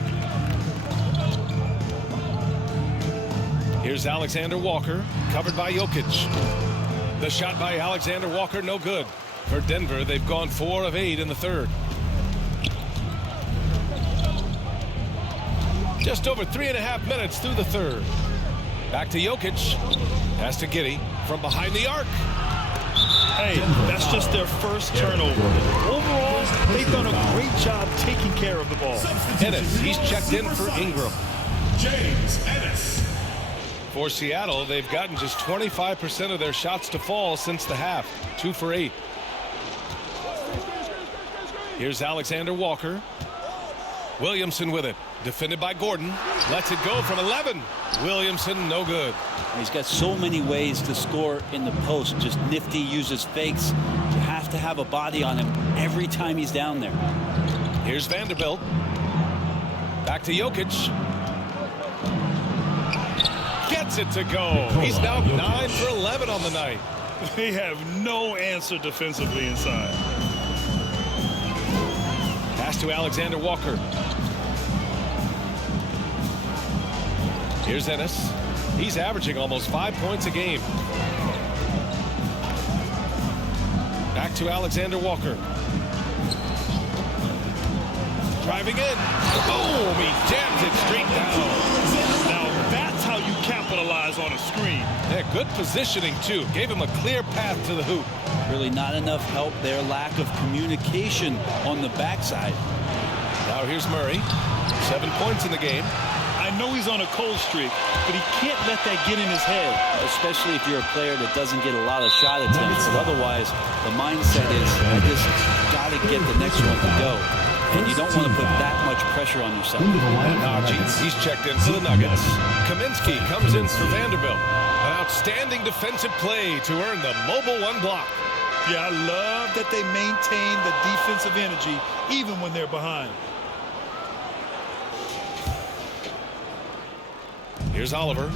Here's Alexander Walker, covered by Jokic. The shot by Alexander Walker, no good. For Denver, they've gone 4 of 8 in the third. Just over 3.5 minutes through the third. Back to Jokic. Pass to Giddey from behind the arc. Hey, that's just their first turnover. Overall, they've done a great job taking care of the ball. Ennis, he's checked in for Ingram. James Ennis. For Seattle, they've gotten just 25% of their shots to fall since the half. 2 for 8. Here's Alexander Walker. Williamson with it. Defended by Gordon. Lets it go from 11. Williamson, no good. He's got so many ways to score in the post. Just nifty, uses fakes. You have to have a body on him every time he's down there. Here's Vanderbilt. Back to Jokic. Gets it to go. He's now 9 for 11 on the night. They have no answer defensively inside. Pass to Alexander Walker. Here's Ennis. He's averaging almost 5 points a game. Back to Alexander Walker. Driving in. Boom! He jams it straight down. Now that's how you capitalize on a screen. Yeah, good positioning, too. Gave him a clear path to the hoop. Really not enough help there. Lack of communication on the backside. Now here's Murray. 7 points in the game. I know he's on a cold streak, but he can't let that get in his head. Especially if you're a player that doesn't get a lot of shot attempts. But otherwise, the mindset is, I just got to get the next one to go. And you don't want to put that much pressure on yourself. He's checked in for the Nuggets. Kaminsky comes in for Vanderbilt. An outstanding defensive play to earn the mobile 1 block. Yeah, I love that they maintain the defensive energy even when they're behind. Here's Oliver.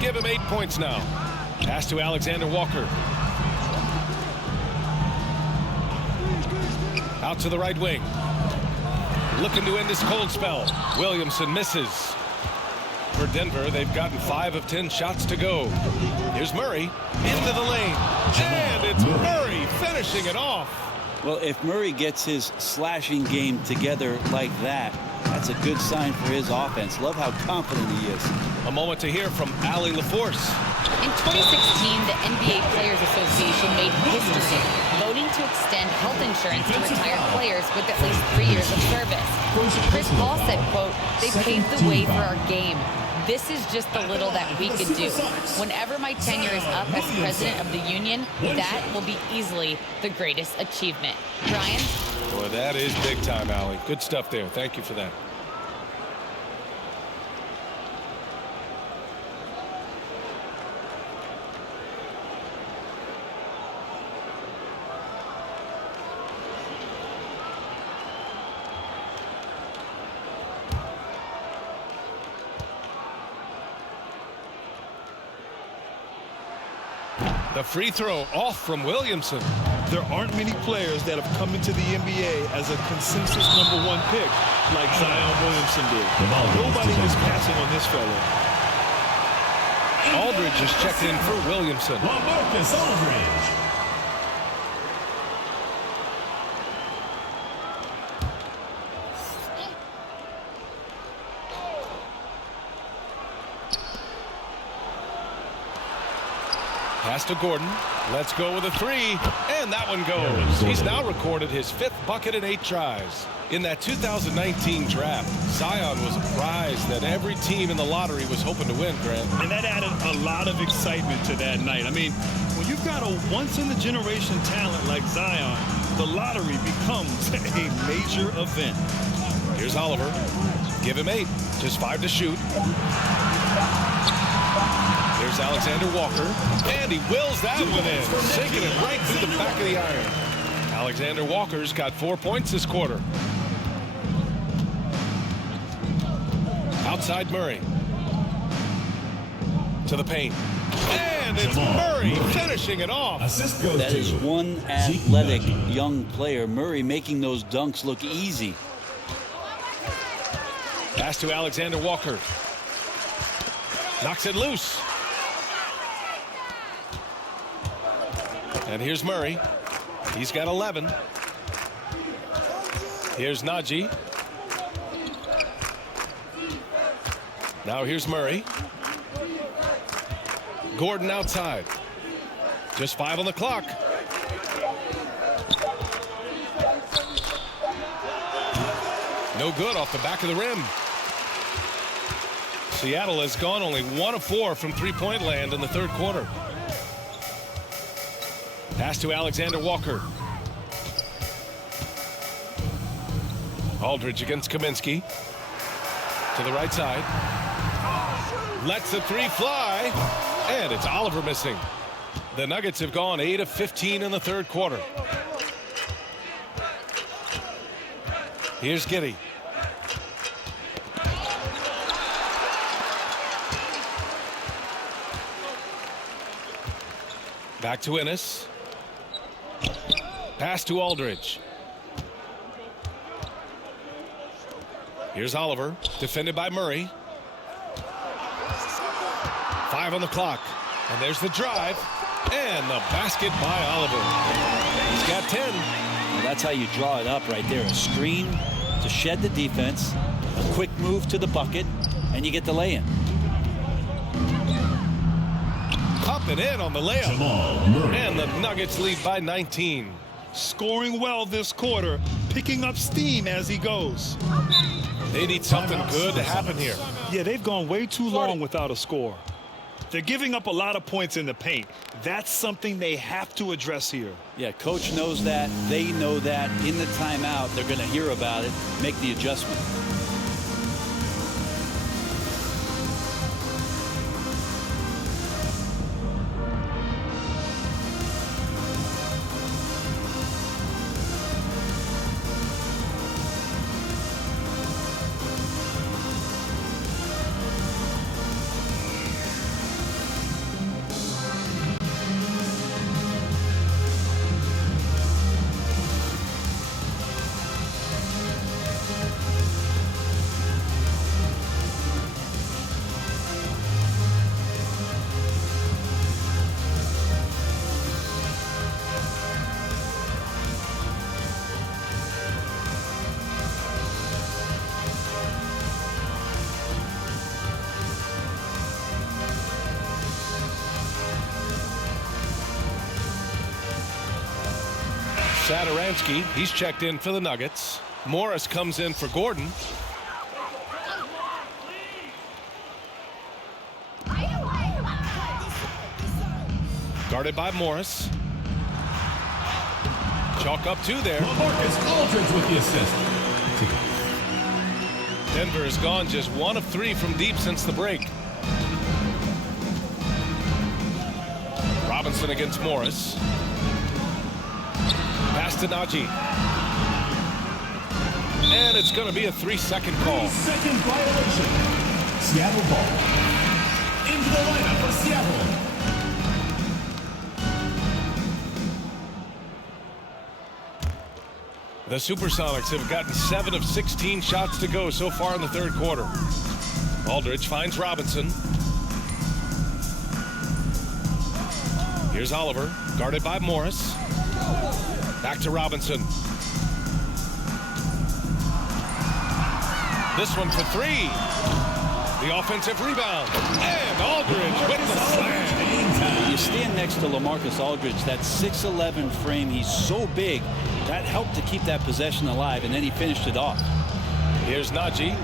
Give him 8 points now. Pass to Alexander Walker. Out to the right wing. Looking to end this cold spell. Williamson misses. For Denver, they've gotten 5 of 10 shots to go. Here's Murray into the lane. And it's Murray finishing it off. Well, if Murray gets his slashing game together like that, that's a good sign for his offense. Love how confident he is. A moment to hear from Allie LaForce. In 2016, the NBA Players Association made history, voting to extend health insurance to retired players with at least 3 years of service. Chris Paul said, quote, "They paved the way for our game. This is just the little that we could do. Whenever my tenure is up as president of the union, that will be easily the greatest achievement. Brian? Boy, that is big time, Allie. Good stuff there. Thank you for that. The free throw off from Williamson. There aren't many players that have come into the NBA as a consensus #1 pick like Zion Williamson did. Nobody is passing on this fella. Aldridge is checked in for Williamson. Marcus Aldridge. Pass to Gordon. Let's go with a three. And that one goes. He's now recorded his 5th bucket in 8 tries. In that 2019 draft, Zion was a prize that every team in the lottery was hoping to win, Grant. And that added a lot of excitement to that night. I mean, when you've got a once-in-a-generation talent like Zion, the lottery becomes a major event. Here's Oliver. Give him 8. Just 5 to shoot. Here's Alexander Walker, and he wills that one in, sinking it right through the back of the iron. Alexander Walker's got 4 points this quarter. Outside Murray. To the paint. And it's Murray finishing it off. That is one athletic young player. Murray making those dunks look easy. Pass to Alexander Walker. Knocks it loose. And here's Murray. He's got 11. Here's Najee. Now here's Murray. Gordon outside. Just 5 on the clock. No good off the back of the rim. Seattle has gone only 1 of 4 from three-point land in the 3rd quarter. Pass to Alexander Walker. Aldridge against Kaminsky. To the right side. Lets the 3 fly. And it's Oliver missing. The Nuggets have gone 8 of 15 in the 3rd quarter. Here's Giddey. Back to Ennis. Pass to Aldridge. Here's Oliver, defended by Murray. 5 on the clock. And there's the drive. And the basket by Oliver. He's got 10. Well, that's how you draw it up right there. A screen to shed the defense, a quick move to the bucket, and you get the lay-in. Up and in on the layup. And the Nuggets lead by 19. Scoring well this quarter, picking up steam as he goes. They need something good to happen here. Yeah, they've gone way too long without a score. They're giving up a lot of points in the paint. That's something they have to address here. Yeah, coach knows that. They know that. In the timeout, they're going to hear about it, make the adjustment. Satoransky, he's checked in for the Nuggets. Morris comes in for Gordon. Guarded by Morris. Chalk up 2 there. LaMarcus Aldridge with the assist. Denver has gone just 1 of 3 from deep since the break. Robinson against Morris. Pass to Najee. And it's going to be a 3-second call. 3-second violation. Seattle ball. Into the lineup for Seattle. The SuperSonics have gotten 7 of 16 shots to go so far in the third quarter. Aldridge finds Robinson. Here's Oliver, guarded by Morris. Back to Robinson. This one for 3. The offensive rebound. And Aldridge with the slam. You stand next to LaMarcus Aldridge, that 6'11" frame, he's so big. That helped to keep that possession alive, and then he finished it off. Here's Najee,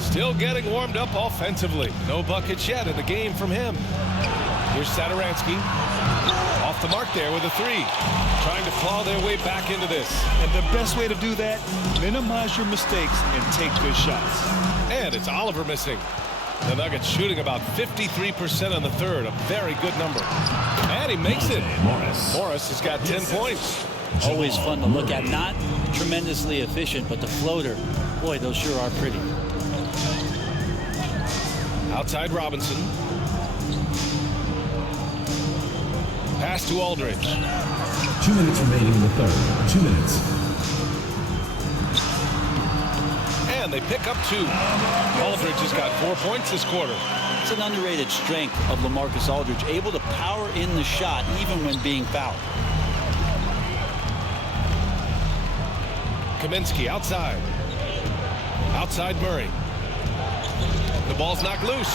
still getting warmed up offensively. No buckets yet in the game from him. Here's Satoransky, off the mark there with a 3. Trying to claw their way back into this. And the best way to do that, minimize your mistakes and take good shots. And it's Oliver missing. The Nuggets shooting about 53% in the third, a very good number. And he makes it. Morris has got 10 points. Always fun to look at. Not tremendously efficient, but the floater, boy, those sure are pretty. Outside Robinson. Pass to Aldridge. 2 minutes remaining in the third. 2 minutes. And they pick up 2. Aldridge has got 4 points this quarter. It's an underrated strength of LaMarcus Aldridge, able to power in the shot even when being fouled. Kaminsky outside. Outside Murray. The ball's knocked loose.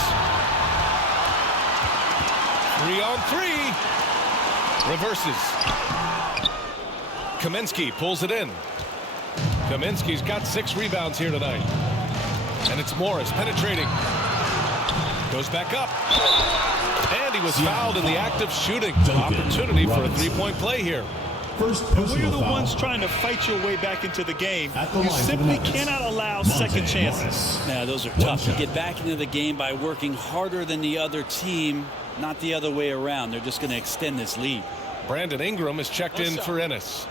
3-on-3. Reverses. Kaminsky pulls it in. Kaminsky's got 6 rebounds here tonight. And it's Morris penetrating. Goes back up. And he was fouled in the act of shooting. Opportunity for a 3-point play here. And when you're the ones trying to fight your way back into the game, you simply cannot allow second chances. Now, those are tough. You get back into the game by working harder than the other team, not the other way around. They're just going to extend this lead. Brandon Ingram is checked in for Ennis.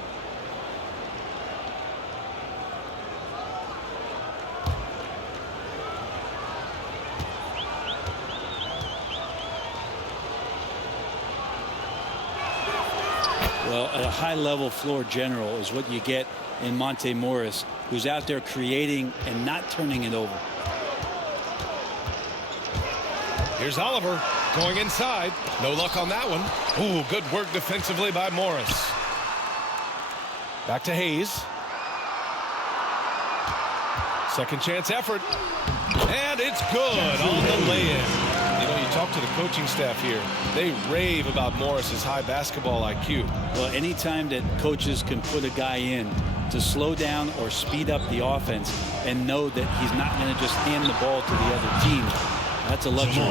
Well, a high-level floor general is what you get in Monte Morris, who's out there creating and not turning it over. Here's Oliver going inside. No luck on that one. Ooh, good work defensively by Morris. Back to Hayes. Second chance effort. And it's good on the lay-in. You know, you talk to the coaching staff here. They rave about Morris's high basketball IQ. Well, anytime that coaches can put a guy in to slow down or speed up the offense and know that he's not going to just hand the ball to the other team, that's a luxury.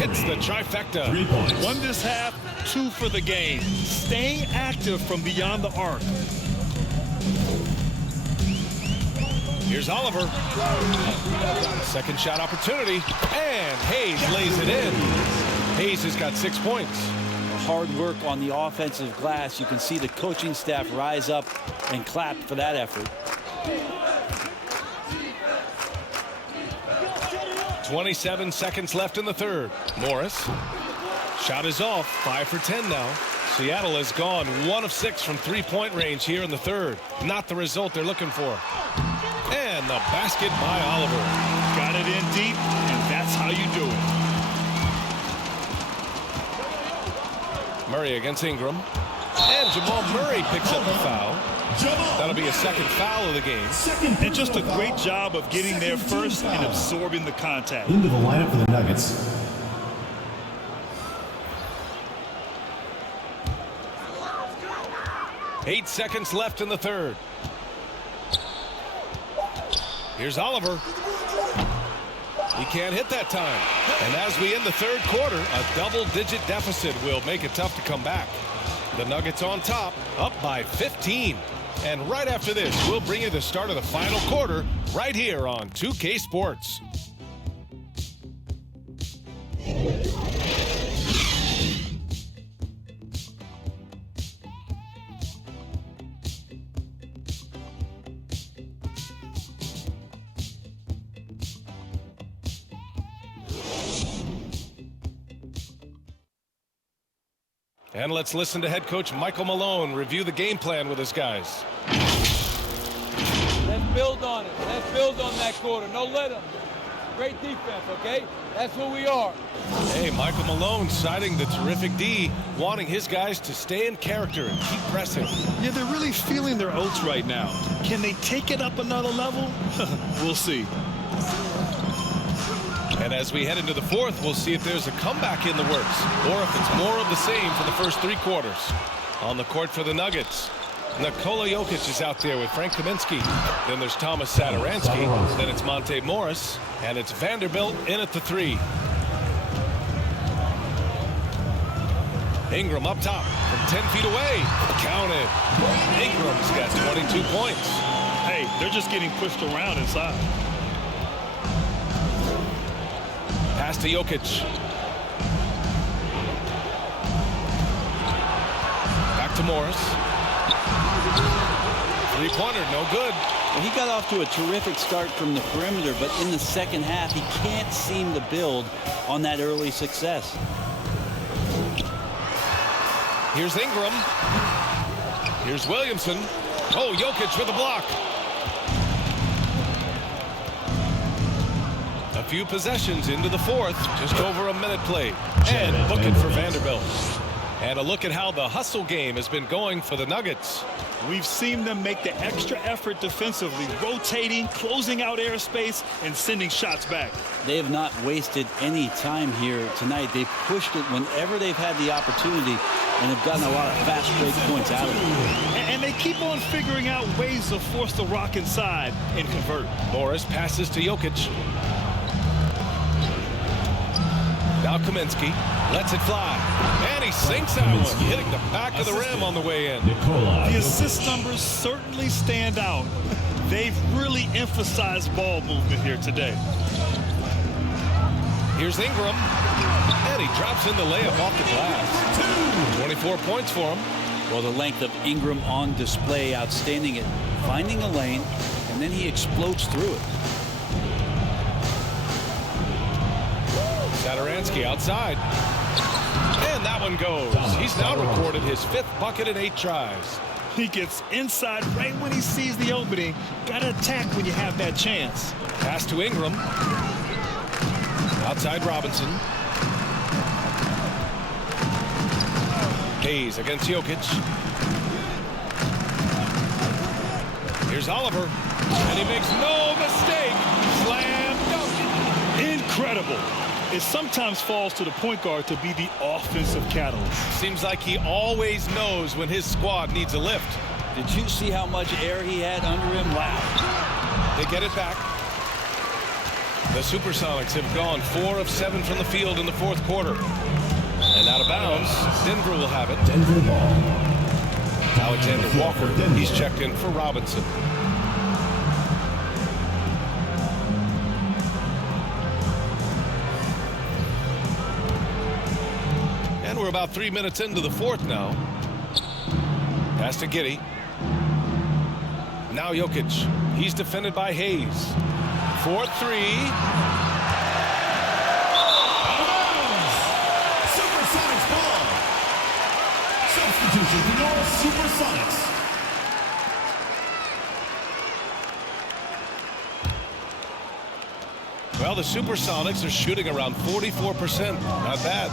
Hits the trifecta. 3 points. 1 this half, 2 for the game. Staying active from beyond the arc. Here's Oliver. Second shot opportunity. And Hayes lays it in. Hayes has got 6 points. Hard work on the offensive glass. You can see the coaching staff rise up and clap for that effort. 27 seconds left in the third. Morris. Shot is off. 5 for 10 now. Seattle has gone 1 of 6 from 3-point range here in the third. Not the result they're looking for. And the basket by Oliver. Got it in deep, and that's how you do it. Murray against Ingram. And Jamal Murray picks up the foul. That'll be a second foul of the game. And just a great job of getting there first and absorbing the contact. Into the lineup for the Nuggets. Eight seconds left in the third. Here's Oliver. He can't hit that time. And as we end the third quarter, a double-digit deficit will make it tough to come back. The Nuggets on top, up by 15. And right after this, we'll bring you the start of the final quarter right here on 2K Sports. And let's listen to head coach Michael Malone review the game plan with his guys. Let's build on it. Let's build on that quarter. No let them. Great defense, okay? That's who we are. Hey, Michael Malone citing the terrific D, wanting his guys to stay in character and keep pressing. Yeah, they're really feeling their oats right now. Can they take it up another level? We'll see. And as we head into the fourth, we'll see if there's a comeback in the works or if it's more of the same for the first 3 quarters. On the court for the Nuggets, Nikola Jokic is out there with Frank Kaminsky. Then there's Thomas Satoransky. Then it's Monte Morris. And it's Vanderbilt in at the 3. Ingram up top from 10 feet away. Count it. Ingram's got 22 points. Hey, they're just getting pushed around inside. Pass to Jokic. Back to Morris. 3-pointer, no good. Well, he got off to a terrific start from the perimeter, but in the second half, he can't seem to build on that early success. Here's Ingram. Here's Williamson. Oh, Jokic with a block. A few possessions into the fourth, just over a minute played. And booking for Vanderbilt. And a look at how the hustle game has been going for the Nuggets. We've seen them make the extra effort defensively, rotating, closing out airspace, and sending shots back. They have not wasted any time here tonight. They've pushed it whenever they've had the opportunity and have gotten a lot of fast break points out of it. And they keep on figuring out ways to force the rock inside and convert. Morris passes to Jokic. Now Kaminsky lets it fly. And he sinks that one, hitting the back of the rim on the way in. The assist numbers certainly stand out. They've really emphasized ball movement here today. Here's Ingram. And he drops in the layup off the glass. 24 points for him. Well, the length of Ingram on display, outstanding at finding a lane, and then he explodes through it. Satoransky outside. And that one goes. He's now recorded his 5th bucket in 8 tries. He gets inside right when he sees the opening. Got to attack when you have that chance. Pass to Ingram. Outside Robinson. Hayes against Jokic. Here's Oliver. And he makes no mistake. Slam dunk. Incredible. It sometimes falls to the point guard to be the offensive catalyst. Seems like he always knows when his squad needs a lift. Did you see how much air he had under him? Wow. They get it back. The SuperSonics have gone 4 of 7 from the field in the fourth quarter. And out of bounds, Denver will have it. Denver ball. Alexander Walker, he's checked in for Robinson. And we're about 3 minutes into the fourth now. Pass to Giddey. Now Jokic. He's defended by Hayes. 4-3. SuperSonics ball. Substitution for your SuperSonics. Well, the SuperSonics are shooting around 44%. Not bad.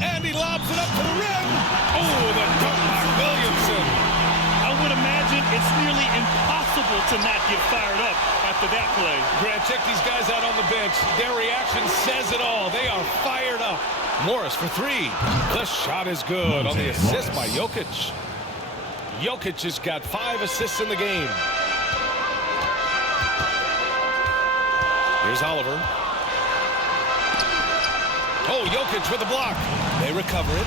And he lobs it up to the rim. Oh, the dunk by Williamson. I would imagine it's nearly impossible to not get fired up after that play. Grant, check these guys out on the bench. Their reaction says it all. They are fired up. Morris for 3. The shot is good on the assist by Jokic. Jokic has got 5 assists in the game. Here's Oliver. Oh, Jokic with a block. They recover it.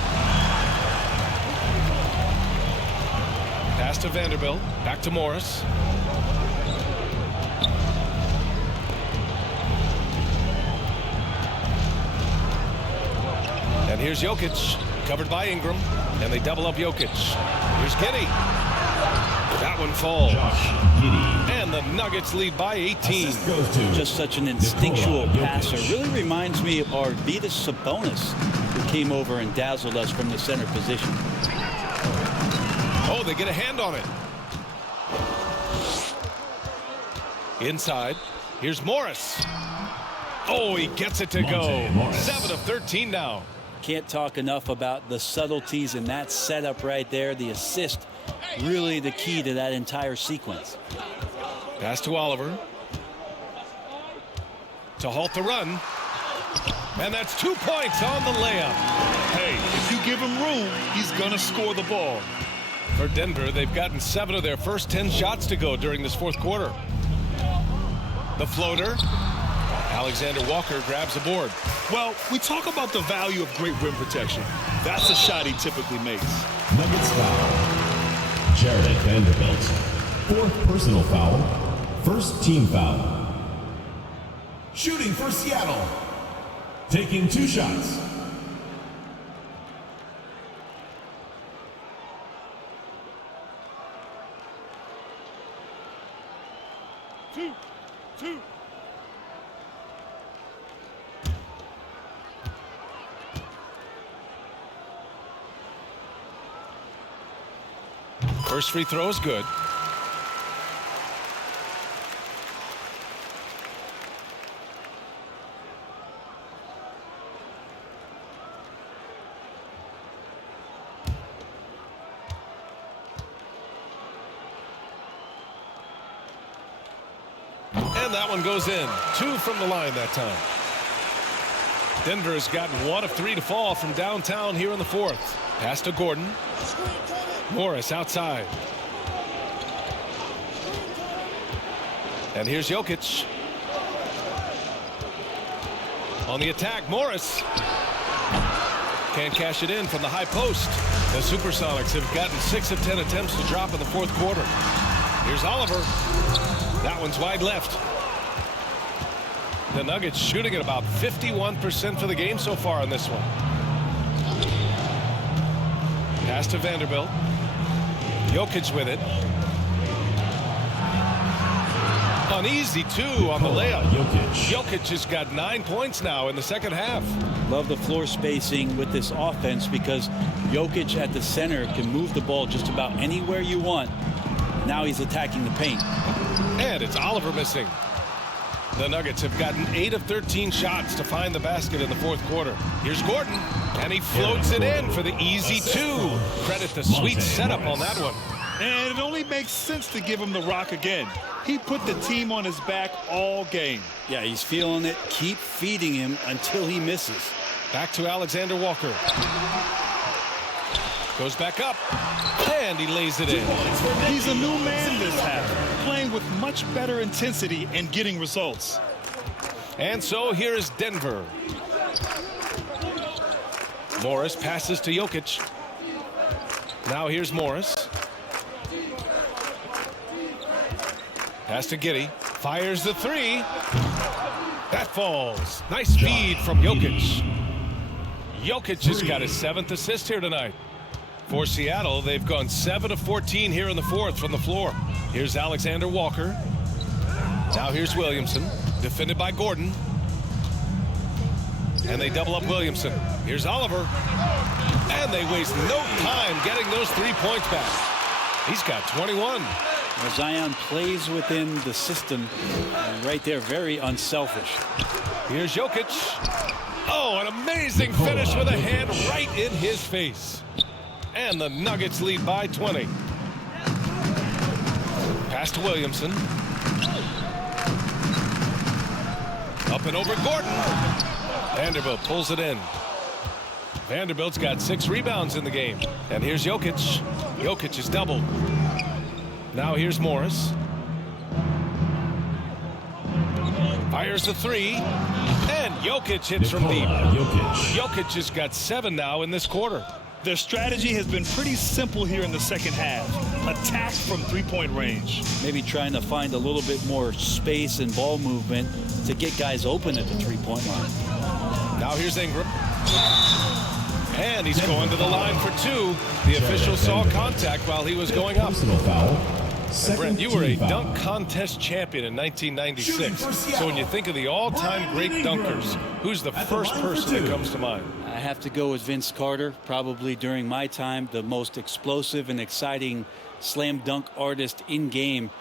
Pass to Vanderbilt. Back to Morris. And here's Jokic, covered by Ingram, and they double up Jokic. Here's Giddey. That one falls. And the Nuggets lead by 18. Just such an instinctual passer. Really reminds me of our Arvydas Sabonis, who came over and dazzled us from the center position. Oh, they get a hand on it. Inside. Here's Morris. Oh, he gets it to go. 7 of 13 now. Can't talk enough about the subtleties in that setup right there. The assist, really the key to that entire sequence. Pass to Oliver. To halt the run. And that's 2 points on the layup. Hey, if you give him room, he's going to score the ball. For Denver, they've gotten 7 of their first 10 shots to go during this fourth quarter. The floater. Alexander Walker grabs the board. Well, we talk about the value of great rim protection. That's a shot he typically makes. Nuggets foul. Jared Vanderbilt. 4th personal foul. 1st team foul. Shooting for Seattle. Taking 2 shots. Two. First free throw is good. And that one goes in. 2 from the line that time. Denver has gotten 1 of 3 to fall from downtown here in the fourth. Pass to Gordon. Morris outside. And here's Jokic. On the attack, Morris. Can't cash it in from the high post. The SuperSonics have gotten 6 of 10 attempts to drop in the fourth quarter. Here's Oliver. That one's wide left. The Nuggets shooting at about 51% for the game so far on this one. Pass to Vanderbilt. Jokic with it. An easy 2 on the layup. Jokic has got 9 points now in the second half. Love the floor spacing with this offense because Jokic at the center can move the ball just about anywhere you want. Now he's attacking the paint. And it's Oliver missing. The Nuggets have gotten 8 of 13 shots to find the basket in the fourth quarter. Here's Gordon, and he floats it in for the easy 2. Credit the sweet setup on that one. And it only makes sense to give him the rock again. He put the team on his back all game. Yeah, he's feeling it. Keep feeding him until he misses. Back to Alexander Walker. Goes back up, and he lays it in. He's a new man this half, playing with much better intensity and getting results. And so here is Denver. Morris passes to Jokic. Now here's Morris. Pass to Giddey. Fires the 3. That falls. Nice feed from Jokic. Jokic has got his 7th assist here tonight. For Seattle, they've gone 7 of 14 here in the fourth from the floor. Here's Alexander Walker. Now here's Williamson, defended by Gordon. And they double up Williamson. Here's Oliver. And they waste no time getting those 3 points back. He's got 21. Zion plays within the system. Right there, very unselfish. Here's Jokic. Oh, an amazing finish with a hand right in his face. And the Nuggets lead by 20. Pass to Williamson. Up and over Gordon. Vanderbilt pulls it in. Vanderbilt's got 6 rebounds in the game. And here's Jokic. Jokic is doubled. Now here's Morris. Fires the 3. And Jokic hits from deep. Jokic has got 7 now in this quarter. Their strategy has been pretty simple here in the second half. Attack from three-point range. Maybe trying to find a little bit more space and ball movement to get guys open at the three-point line. Now here's Ingram. And he's going to the line for two. The official saw contact while he was going up. And Brent, you were a dunk contest champion in 1996. So when you think of the all-time great dunkers, who's the first person that comes to mind? I have to go with Vince Carter, probably during my time, the most explosive and exciting slam dunk artist in game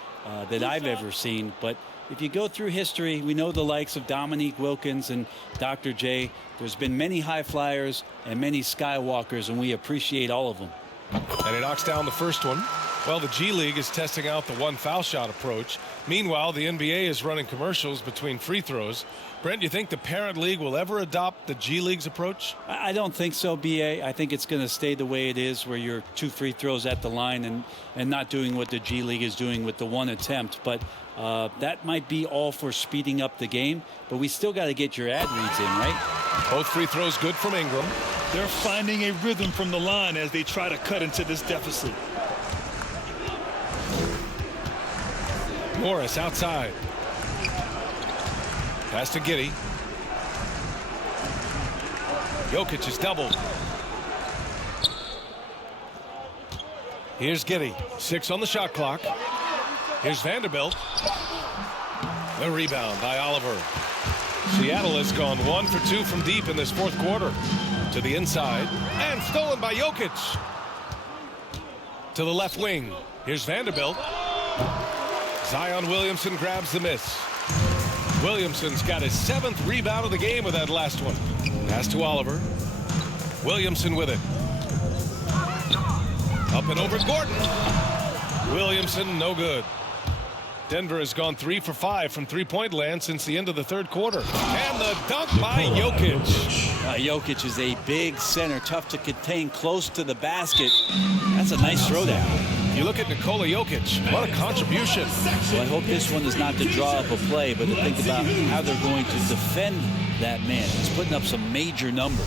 that I've ever seen. But if you go through history, we know the likes of Dominique Wilkins and Dr. J. There's been many high flyers and many skywalkers, and we appreciate all of them. And he knocks down the first one. Well, the G League is testing out the one foul shot approach. Meanwhile, the NBA is running commercials between free throws. Brent, do you think the parent league will ever adopt the G League's approach? I don't think so, B.A. I think it's going to stay the way it is, where you're 2 free throws at the line and not doing what the G League is doing with the one attempt. But that might be all for speeding up the game. But we still got to get your ad reads in, right? Both free throws good from Ingram. They're finding a rhythm from the line as they try to cut into this deficit. Morris outside. Pass to Giddey. Jokic is doubled. Here's Giddey. 6 on the shot clock. Here's Vanderbilt. The rebound by Oliver. Seattle has gone 1 for 2 from deep in this fourth quarter. To the inside. And stolen by Jokic. To the left wing. Here's Vanderbilt. Zion Williamson grabs the miss. Williamson's got his 7th rebound of the game with that last one. Pass to Oliver. Williamson with it. Up and over Gordon. Williamson, no good. Denver has gone 3 for 5 from three-point land since the end of the third quarter. And the dunk by Jokic. Jokic is a big center, tough to contain, close to the basket. That's a nice throwdown. You look at Nikola Jokic, what a contribution. Well, I hope this one is not to draw up a play, but to think about how they're going to defend that man. He's putting up some major numbers.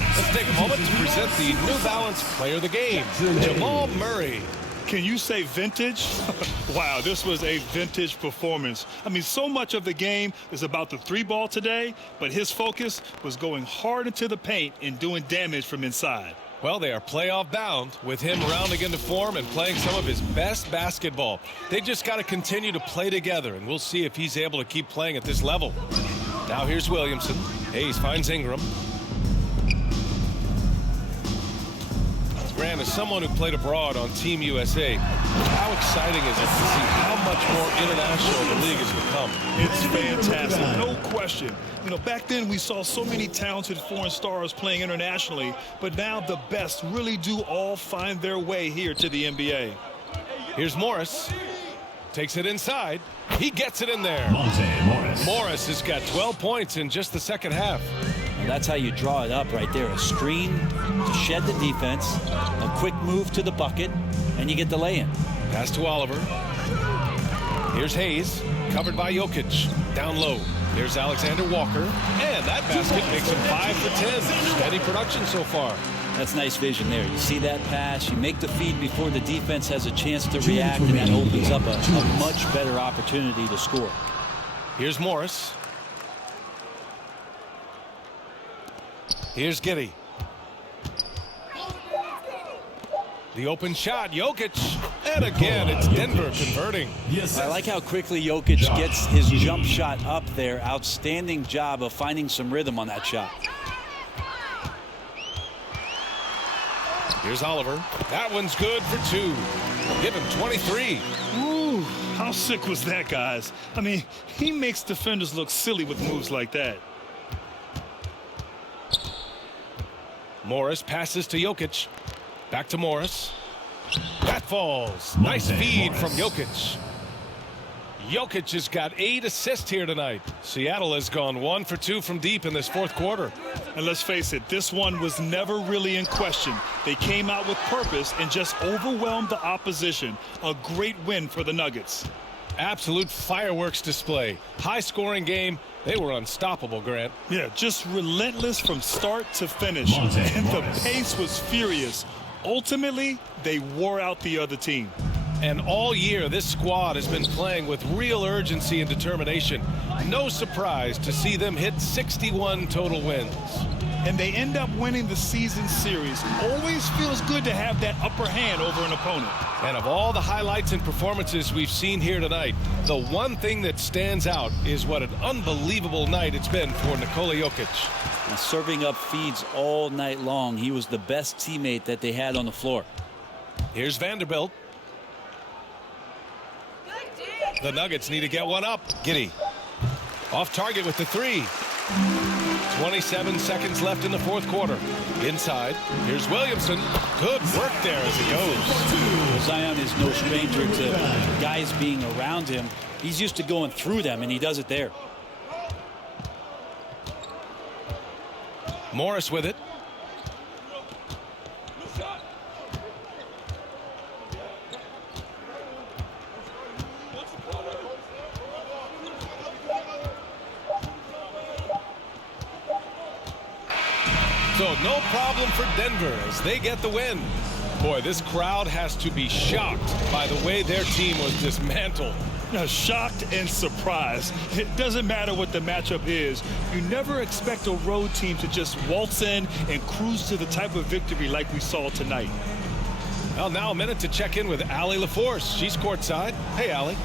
Let's take a moment to present the New Balance Player of the Game, Jamal Murray. Can you say vintage? Wow, this was a vintage performance. I mean, so much of the game is about the three ball today, but his focus was going hard into the paint and doing damage from inside. Well, they are playoff bound with him rounding into form and playing some of his best basketball. They just got to continue to play together, and we'll see if he's able to keep playing at this level. Now here's Williamson. Hayes finds Ingram. Grant, as someone who played abroad on Team USA, how exciting is it to see how much more international the league has become? It's fantastic, no question. You know, back then we saw so many talented foreign stars playing internationally, but now the best really do all find their way here to the NBA. Here's Morris. Takes it inside. He gets it in there. Morris has got 12 points in just the second half. And that's how you draw it up right there. A screen to shed the defense, a quick move to the bucket, and you get the lay-in. Pass to Oliver. Here's Hayes, covered by Jokic. Down low. Here's Alexander Walker. And that basket makes him 5 for 10. Steady production so far. That's nice vision there. You see that pass, you make the feed before the defense has a chance to react, and that opens up a much better opportunity to score. Here's Morris. Here's Giddey. The open shot, Jokic. And again, it's Denver converting. I like how quickly Jokic gets his jump shot up there. Outstanding job of finding some rhythm on that shot. Here's Oliver. That one's good for 2. Give him 23. Ooh, how sick was that, guys? I mean, he makes defenders look silly with moves like that. Morris passes to Jokic. Back to Morris. That falls. Nice feed from Jokic. Jokic has got 8 assists here tonight. Seattle has gone 1 for 2 from deep in this fourth quarter. And let's face it, this one was never really in question. They came out with purpose and just overwhelmed the opposition. A great win for the Nuggets. Absolute fireworks display. High-scoring game. They were unstoppable, Grant. Yeah, just relentless from start to finish. And the pace was furious. Ultimately, they wore out the other team. And all year, this squad has been playing with real urgency and determination. No surprise to see them hit 61 total wins. And they end up winning the season series. Always feels good to have that upper hand over an opponent. And of all the highlights and performances we've seen here tonight, the one thing that stands out is what an unbelievable night it's been for Nikola Jokic. And serving up feeds all night long. He was the best teammate that they had on the floor. Here's Vanderbilt. The Nuggets need to get one up. Giddey off target with the 3. 27 seconds left in the fourth quarter. Inside, here's Williamson. Good work there as he goes. Zion is no stranger to guys being around him. He's used to going through them, and he does it there. Morris with it. So no problem for Denver as they get the win. Boy, this crowd has to be shocked by the way their team was dismantled. Now, shocked and surprised. It doesn't matter what the matchup is. You never expect a road team to just waltz in and cruise to the type of victory like we saw tonight. Well, now a minute to check in with Allie LaForce. She's courtside. Hey, Allie.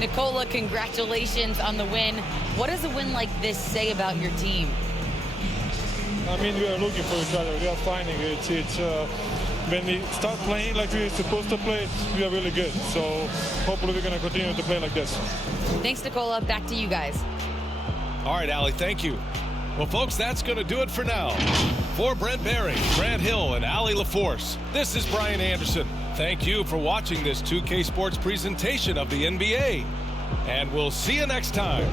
Nikola, congratulations on the win. What does a win like this say about your team? I mean, we are looking for each other. We are finding it. When we start playing like we're supposed to play, we are really good. So hopefully we're going to continue to play like this. Thanks, Nikola. Back to you guys. All right, Allie, thank you. Well, folks, that's going to do it for now. For Brent Barry, Grant Hill, and Allie LaForce, this is Brian Anderson. Thank you for watching this 2K Sports presentation of the NBA. And we'll see you next time.